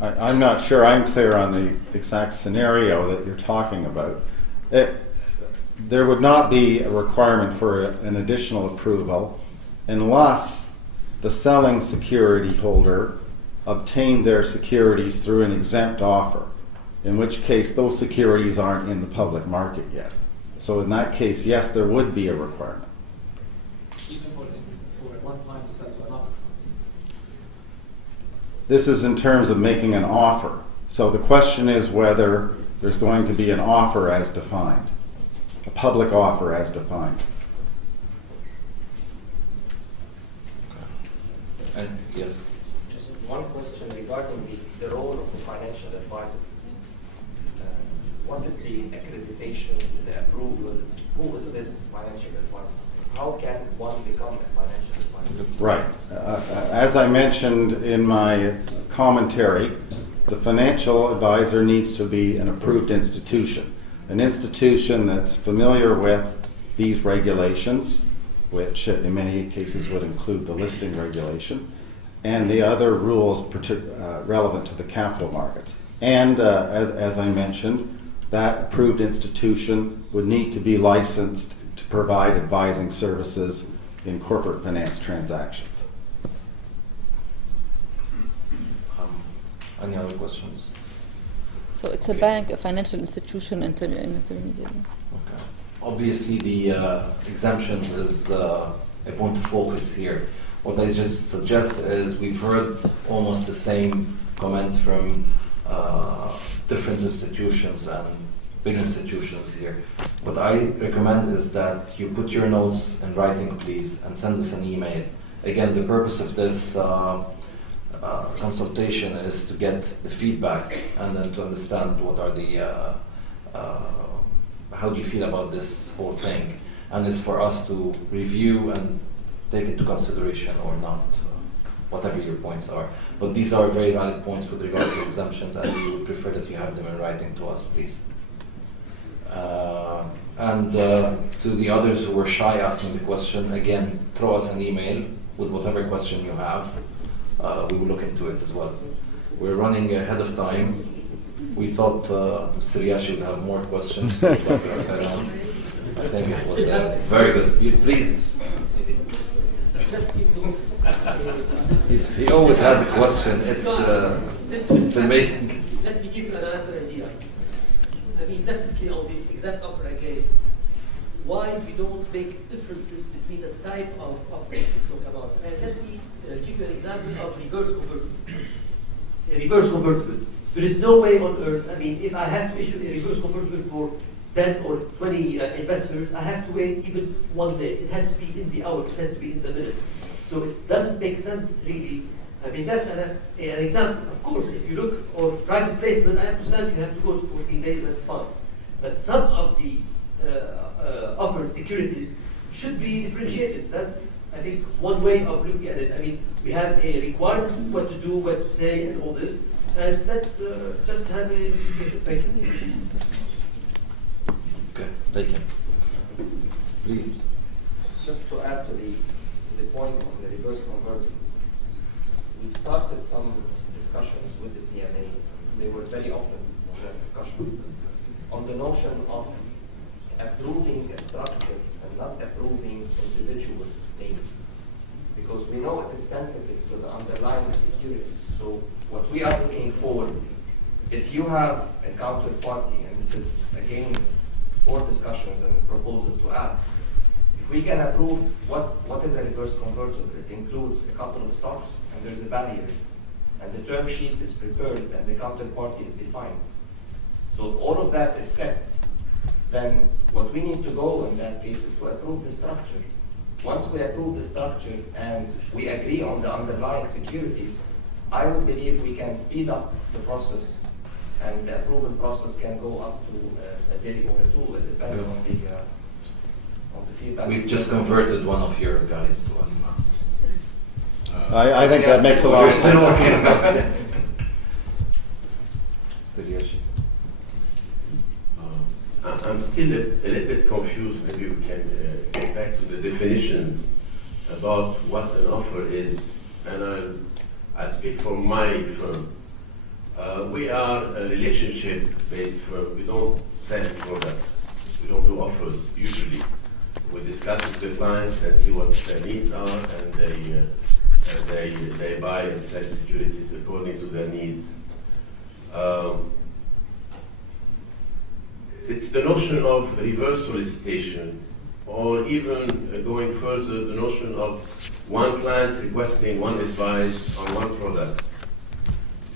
I'm not sure I'm clear on the exact scenario that you're talking about. There would not be a requirement for an additional approval unless the selling security holder obtained their securities through an exempt offer, in which case those securities aren't in the public market yet. So in that case, yes, there would be a requirement. Even for one client to sell to another client. This is in terms of making an offer. So the question is whether there's going to be an offer as defined, a public offer as defined. And yes. Just one question regarding the role of the financial advisor. What is the accreditation, the approval? Who is this financial advisor? how can one become a financial advisor? Right. As I mentioned in my commentary, the financial advisor needs to be an approved institution, an institution that's familiar with these regulations, which in many cases would include the listing regulation, and the other rules relevant to the capital markets. And as I mentioned, that approved institution would need to be licensed to provide advising services in corporate finance transactions. Any other questions? So it's a bank, a financial institution, intermediary. Okay. Obviously, the exemptions is a point of focus here. What I just suggest is we've heard almost the same comment from different institutions and big institutions here. What I recommend is that you put your notes in writing, please, and send us an email. Again, the purpose of this consultation is to get the feedback and then to understand what are the how do you feel about this whole thing, and it's for us to review and take into consideration or not, whatever your points are. But these are very valid points with regards to exemptions, and we would prefer that you have them in writing to us, please. And to the others who were shy asking the question, again, throw us an email with whatever question you have. We will look into it as well. We're running ahead of time. We thought Mr. Riashi would have more questions. Dr. Asairan. I think it was very good. Please. Just give me. He always has a question. It's amazing. Let me give you another idea. I mean, definitely on the exact offer I gave, why we don't make differences between the type of offer we talk about. And let me give you an example of reverse convertible. A reverse convertible. There is no way on earth, I mean, if I have to issue a reverse convertible for 10 or 20 investors, I have to wait even one day. It has to be in the hour, it has to be in the minute. So it doesn't make sense, really. I mean, that's an example. Of course, if you look or private placement, I understand you have to go to 14 days, that's fine. But some of the offer securities should be differentiated. That's, I think, one way of looking at it. I mean, we have a requirements, what to do, what to say, and all this. And let's just have a thank you. Okay, thank you. Please. Just to add to the point on the reverse convertible, we've started some discussions with the CMA. They were very open in that discussion on the notion of approving a structure and not approving individual names, because we know it is sensitive to the underlying securities. So what we are looking for, if you have a counterparty, and this is again for discussions and a proposal to add, if we can approve what is a reverse convertible, it includes a couple of stocks and there's a value, and the term sheet is prepared and the counterparty is defined. So if all of that is set, then what we need to go in that case is to approve the structure. Once we approve the structure and we agree on the underlying securities, I would believe we can speed up the process, and the approval process can go up to a day or two. It depends on the feedback. We've just converted one of your guys to us now. I think that makes a lot of sense. We're still working on it. Mr. Riashi. I'm still a little bit confused. Maybe we can get back to the definitions about what an offer is. And I'll speak for my firm. We are a relationship-based firm. We don't sell products. We don't do offers usually. We discuss with the clients and see what their needs are, and they buy and sell securities according to their needs. It's the notion of reverse solicitation, or even going further, the notion of one client requesting one advice on one product.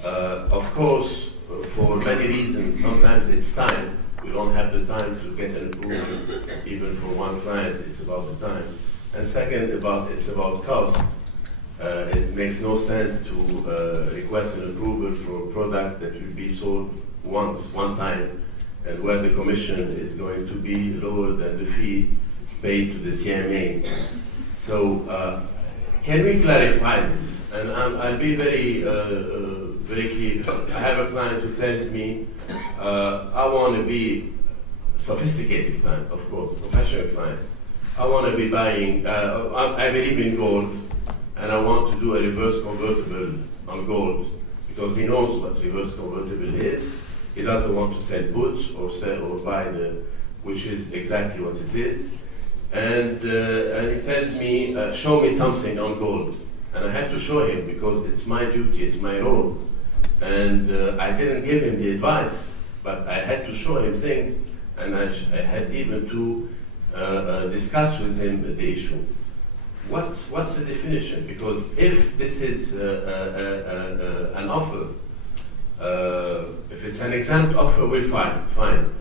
Of course, for many reasons, sometimes it's time. We don't have the time to get an approval, even for one client. It's about the time. And second, it's about cost. It makes no sense to request an approval for a product that will be sold one time, and where the commission is going to be lower than the fee paid to the CMA. So can we clarify this? And I'll be very clear. I have a client who tells me, I want to be a sophisticated client, of course, professional client. I want to be buying, I believe in gold, and I want to do a reverse convertible on gold, because he knows what reverse convertible is. He doesn't want to sell puts or buy which is exactly what it is. And he tells me, show me something on gold. And I have to show him because it's my duty, it's my role. And I didn't give him the advice, but I had to show him things, and I had even to discuss with him the issue. What's the definition? Because if this is an offer, if it's an exempt offer, we'll fine.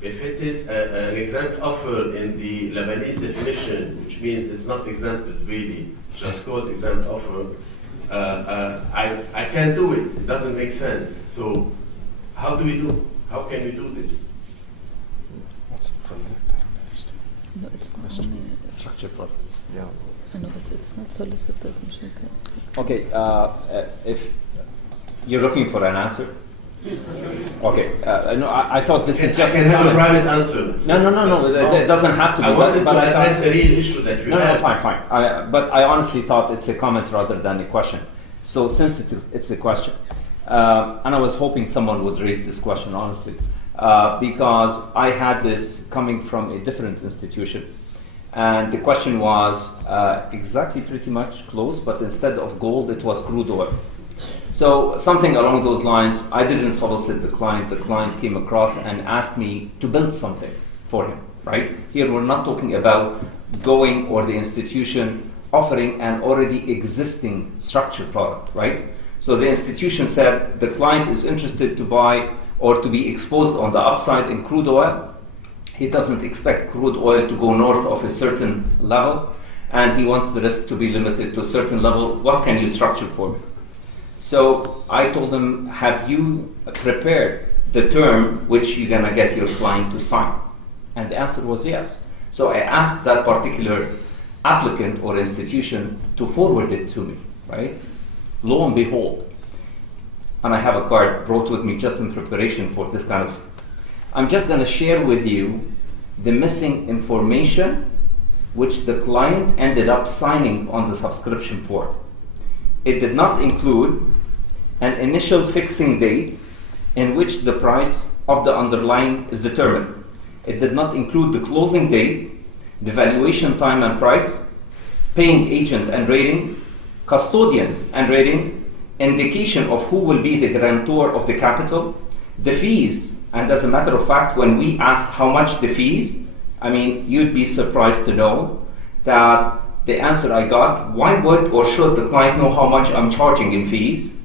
If it is an exempt offer in the Lebanese definition, which means it's not exempted really, just called exempt offer, I can't do it. It doesn't make sense. So how do we do? How can we do this? What's the problem? No, it's not Structure product. Yeah. No, but it's not solicited. Okay, if you're looking for an answer. Okay, no, I thought this is just. I can have a private answer. No. It doesn't have to be. I wanted but to address a real issue that you have. No, fine. But I honestly thought it's a comment rather than a question. So since it's a question, and I was hoping someone would raise this question honestly, because I had this coming from a different institution, and the question was exactly pretty much close, but instead of gold, it was crude oil. So something along those lines, I didn't solicit the client. The client came across and asked me to build something for him, right? Here we're not talking about going or the institution offering an already existing structured product, right? So the institution said the client is interested to buy or to be exposed on the upside in crude oil. He doesn't expect crude oil to go north of a certain level, and he wants the risk to be limited to a certain level. What can you structure for me? So I told them, have you prepared the term which you're gonna get your client to sign? And the answer was yes. So I asked that particular applicant or institution to forward it to me, right? Lo and behold, and I have a card brought with me just in preparation for this kind of, I'm just gonna share with you the missing information which the client ended up signing on the subscription form. It did not include an initial fixing date in which the price of the underlying is determined. It did not include the closing date, the valuation time and price, paying agent and rating, custodian and rating, indication of who will be the guarantor of the capital, the fees. And as a matter of fact, when we asked how much the fees, I mean, you'd be surprised to know that the answer I got, why would or should the client know how much I'm charging in fees?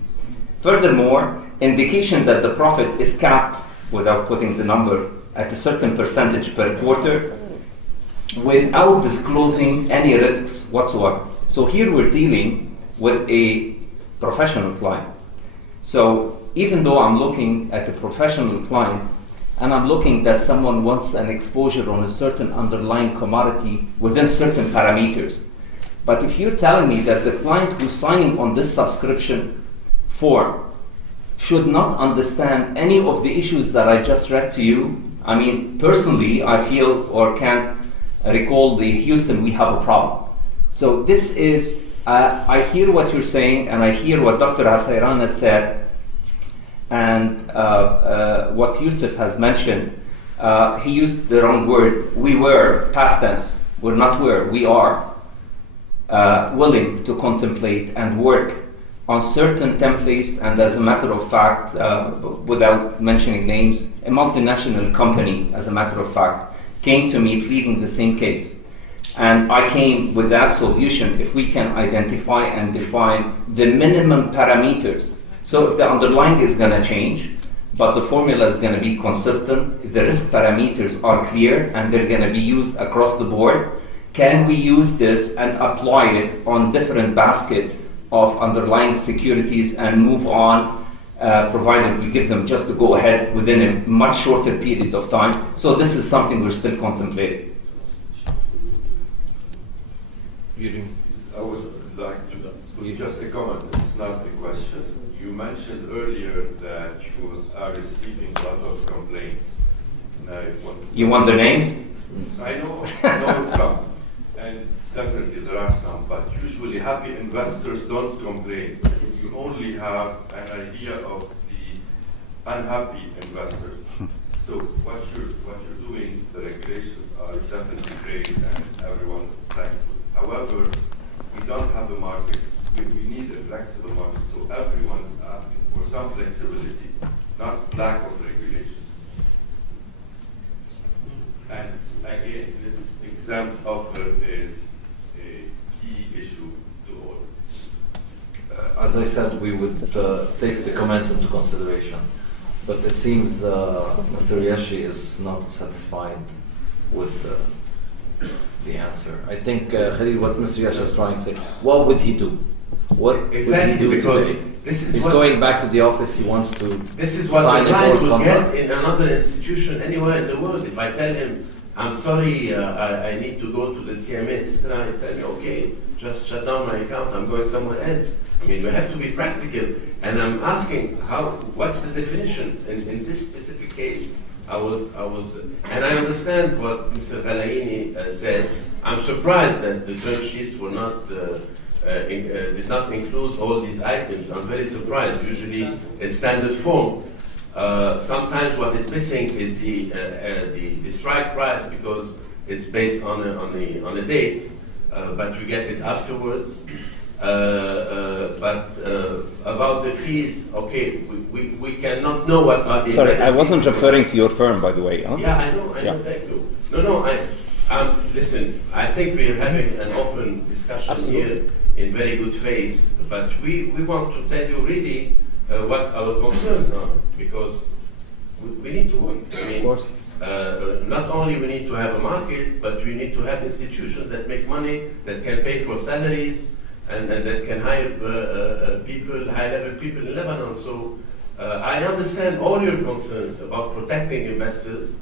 Furthermore, indication that the profit is capped, without putting the number, at a certain percentage per quarter, without disclosing any risks whatsoever. So here we're dealing with a professional client. So even though I'm looking at a professional client, and I'm looking that someone wants an exposure on a certain underlying commodity within certain parameters. But if you're telling me that the client who's signing on this subscription form should not understand any of the issues that I just read to you, I mean, personally, I feel or can't recall the Houston, we have a problem. So this is, I hear what you're saying, and I hear what Dr. Asairan has said, and what Yusuf has mentioned. He used the wrong word. We were, past tense, we're not were, we are willing to contemplate and work on certain templates, and as a matter of fact, without mentioning names, a multinational company, as a matter of fact, came to me pleading the same case. And I came with that solution if we can identify and define the minimum parameters. So if the underlying is going to change, but the formula is going to be consistent, if the risk parameters are clear and they're going to be used across the board, can we use this and apply it on different basket of underlying securities and move on, provided we give them just to go ahead within a much shorter period of time? So this is something we're still contemplating. I would like to put just a comment, it's not a question. You mentioned earlier that you are receiving a lot of complaints. Now, You want the names? I know some, and definitely there are some, but usually happy investors don't complain. You only have an idea of the unhappy investors. So what you're doing, the regulations are definitely great, and everyone is thankful. However, we don't have a market. We need a flexible market, so everyone is asking for some flexibility, not lack of regulation. And again, this exempt offer is a key issue to all. As I said, we would take the comments into consideration, but it seems Mr. Yashi is not satisfied with the answer. I think, Khalil, what Mr. Yashi is trying to say, what would he do? What Exactly, would he do because today? this is He's what- going back to the office, he wants to This is what sign the a client gold will contract. get in another institution anywhere in the world. If I tell him, I'm sorry, I need to go to the CMA, etc., he tell me, okay, just shut down my account, I'm going somewhere else. I mean, we have to be practical. And I'm asking, what's the definition? In this specific case, I was, and I understand what Mr. Ghalaini said. I'm surprised that the term sheets were not, did not include all these items. I'm very surprised. Usually it's standard form. Sometimes what is missing is the strike price because it's based on a date, but you get it afterwards. But about the fees, okay, we cannot know what are the... Sorry, I wasn't referring to your firm, by the way. Huh? Yeah, I know, thank you. No, listen, I think we're having an open discussion here in very good faith, but we want to tell you really what our concerns are, because we need to work. I mean, of course. Not only we need to have a market, but we need to have institutions that make money, that can pay for salaries, and that can hire people, high-level people in Lebanon. So I understand all your concerns about protecting investors,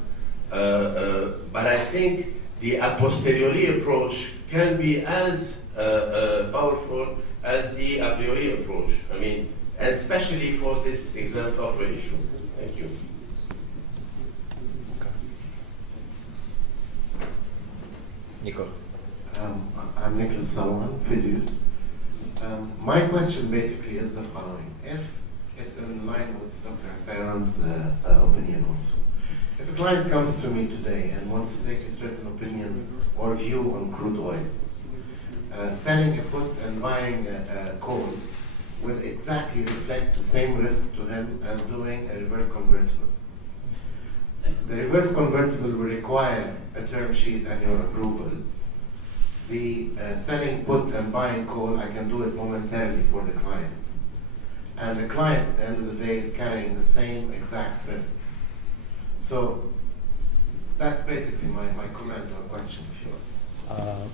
but I think the a posteriori approach can be as powerful as the a priori approach. I mean, especially for this exempt offer issue. Thank you. Nico. I'm Nicholas Salman, Fiduce. My question basically is the following. If it's in line with Dr. Hasairan's opinion also. If a client comes to me today and wants to take a certain opinion or view on crude oil, selling a put and buying coal will exactly reflect the same risk to him as doing a reverse convertible. The reverse convertible will require a term sheet and your approval. The selling put and buying coal, I can do it momentarily for the client. And the client at the end of the day is carrying the same exact risk. So that's basically my comment or question, if you will.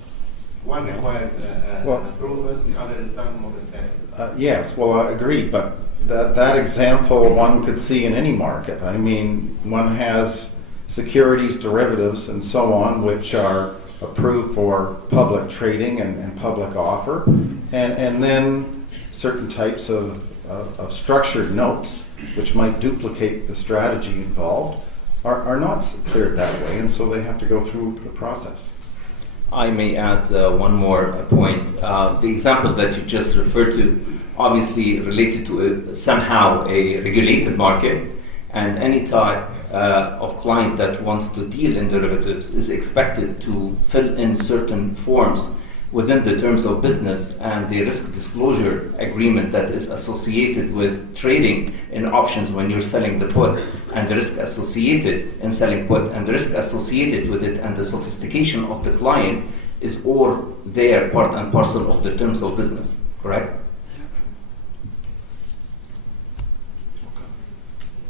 One requires an approval, the other is done momentarily. Yes, well, I agree, but that example one could see in any market. I mean, one has securities, derivatives, and so on, which are approved for public trading and public offer, and then certain types of structured notes, which might duplicate the strategy involved, are not cleared that way, and so they have to go through the process. I may add one more point. The example that you just referred to obviously related to somehow a regulated market, and any type of client that wants to deal in derivatives is expected to fill in certain forms within the terms of business and the risk disclosure agreement that is associated with trading in options when you're selling the put, and the risk associated in selling put, and the risk associated with it, and the sophistication of the client is all there, part and parcel of the terms of business, correct?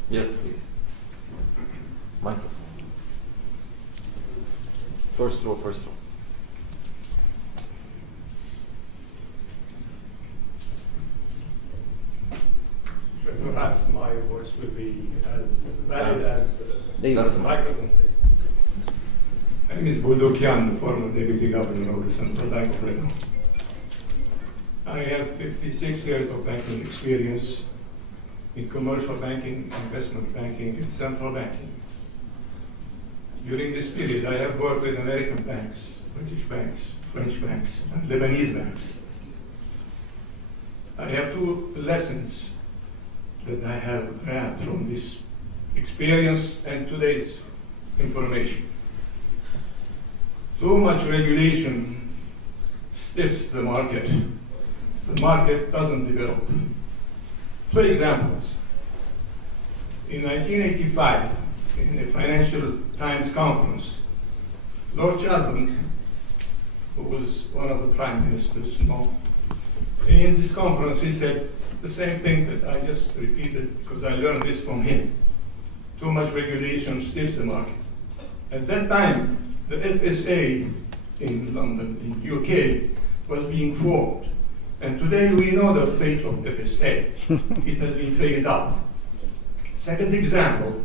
Yes, please. Microphone. First row. Perhaps my voice will be as valid as That's the microphone. My name is Bodokian, the former Deputy Governor of the Central Bank of Lebanon. I have 56 years of banking experience in commercial banking, investment banking, and central banking. During this period, I have worked with American banks, British banks, French banks, and Lebanese banks. I have two lessons that I have learned from this experience and today's information. Too much regulation stiffs the market. The market doesn't develop. Two examples. In 1985, in the Financial Times conference, Lord Chalfant, who was one of the prime ministers, in this conference he said the same thing that I just repeated because I learned this from him. Too much regulation stiffs the market. At that time, the FSA in London, in UK, was being formed. And today we know the fate of FSA. It has been faded out. Second example,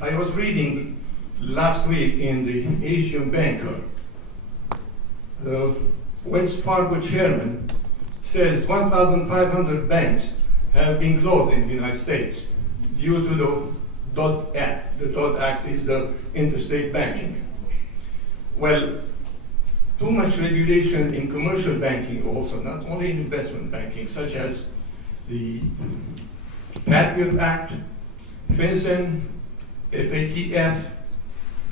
I was reading last week in the Asian Banker, the Wells Fargo chairman says 1,500 banks have been closed in the United States due to the Dodd Act. The Dodd Act is the interstate banking. Well, too much regulation in commercial banking also, not only in investment banking, such as the Patriot Act, FinCEN, FATF,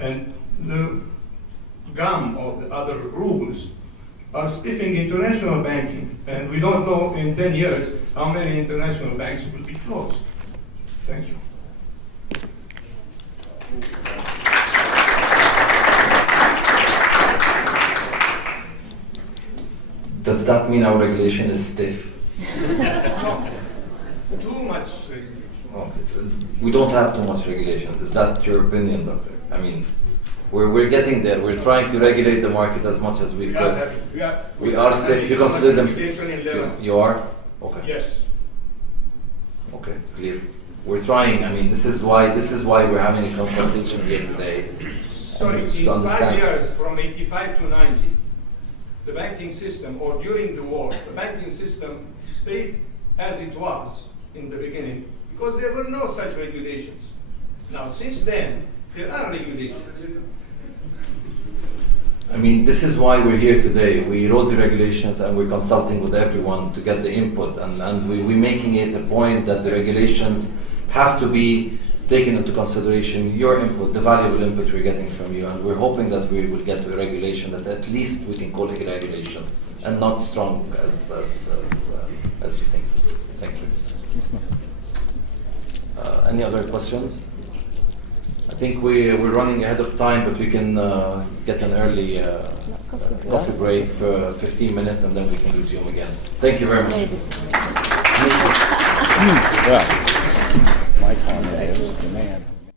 and the gum of the other rules are stiffing international banking, and we don't know in 10 years how many international banks will be closed. Thank you. Does that mean our regulation is stiff? No. Too much regulation. Okay. We don't have too much regulation. Is that your opinion, Doctor? I mean, we're getting there. We're trying to regulate the market as much as we could. We are stiff. You consider them stiff? You are? Okay. Yes. Okay, clear. We're trying. I mean, this is why we're having a consultation here today. Sorry, in 5 years, from 85 to 90, the banking system, or during the war, the banking system stayed as it was in the beginning because there were no such regulations. Now, since then, there are regulations. I mean, this is why we're here today. We wrote the regulations and we're consulting with everyone to get the input, and we're making it a point that the regulations have to be taken into consideration, your input, the valuable input we're getting from you, and we're hoping that we will get to a regulation that at least we can call it a regulation and not strong as you think. Thank you. Any other questions? I think we're running ahead of time, but we can get an early coffee break for 15 minutes and then we can resume again. Thank you very much.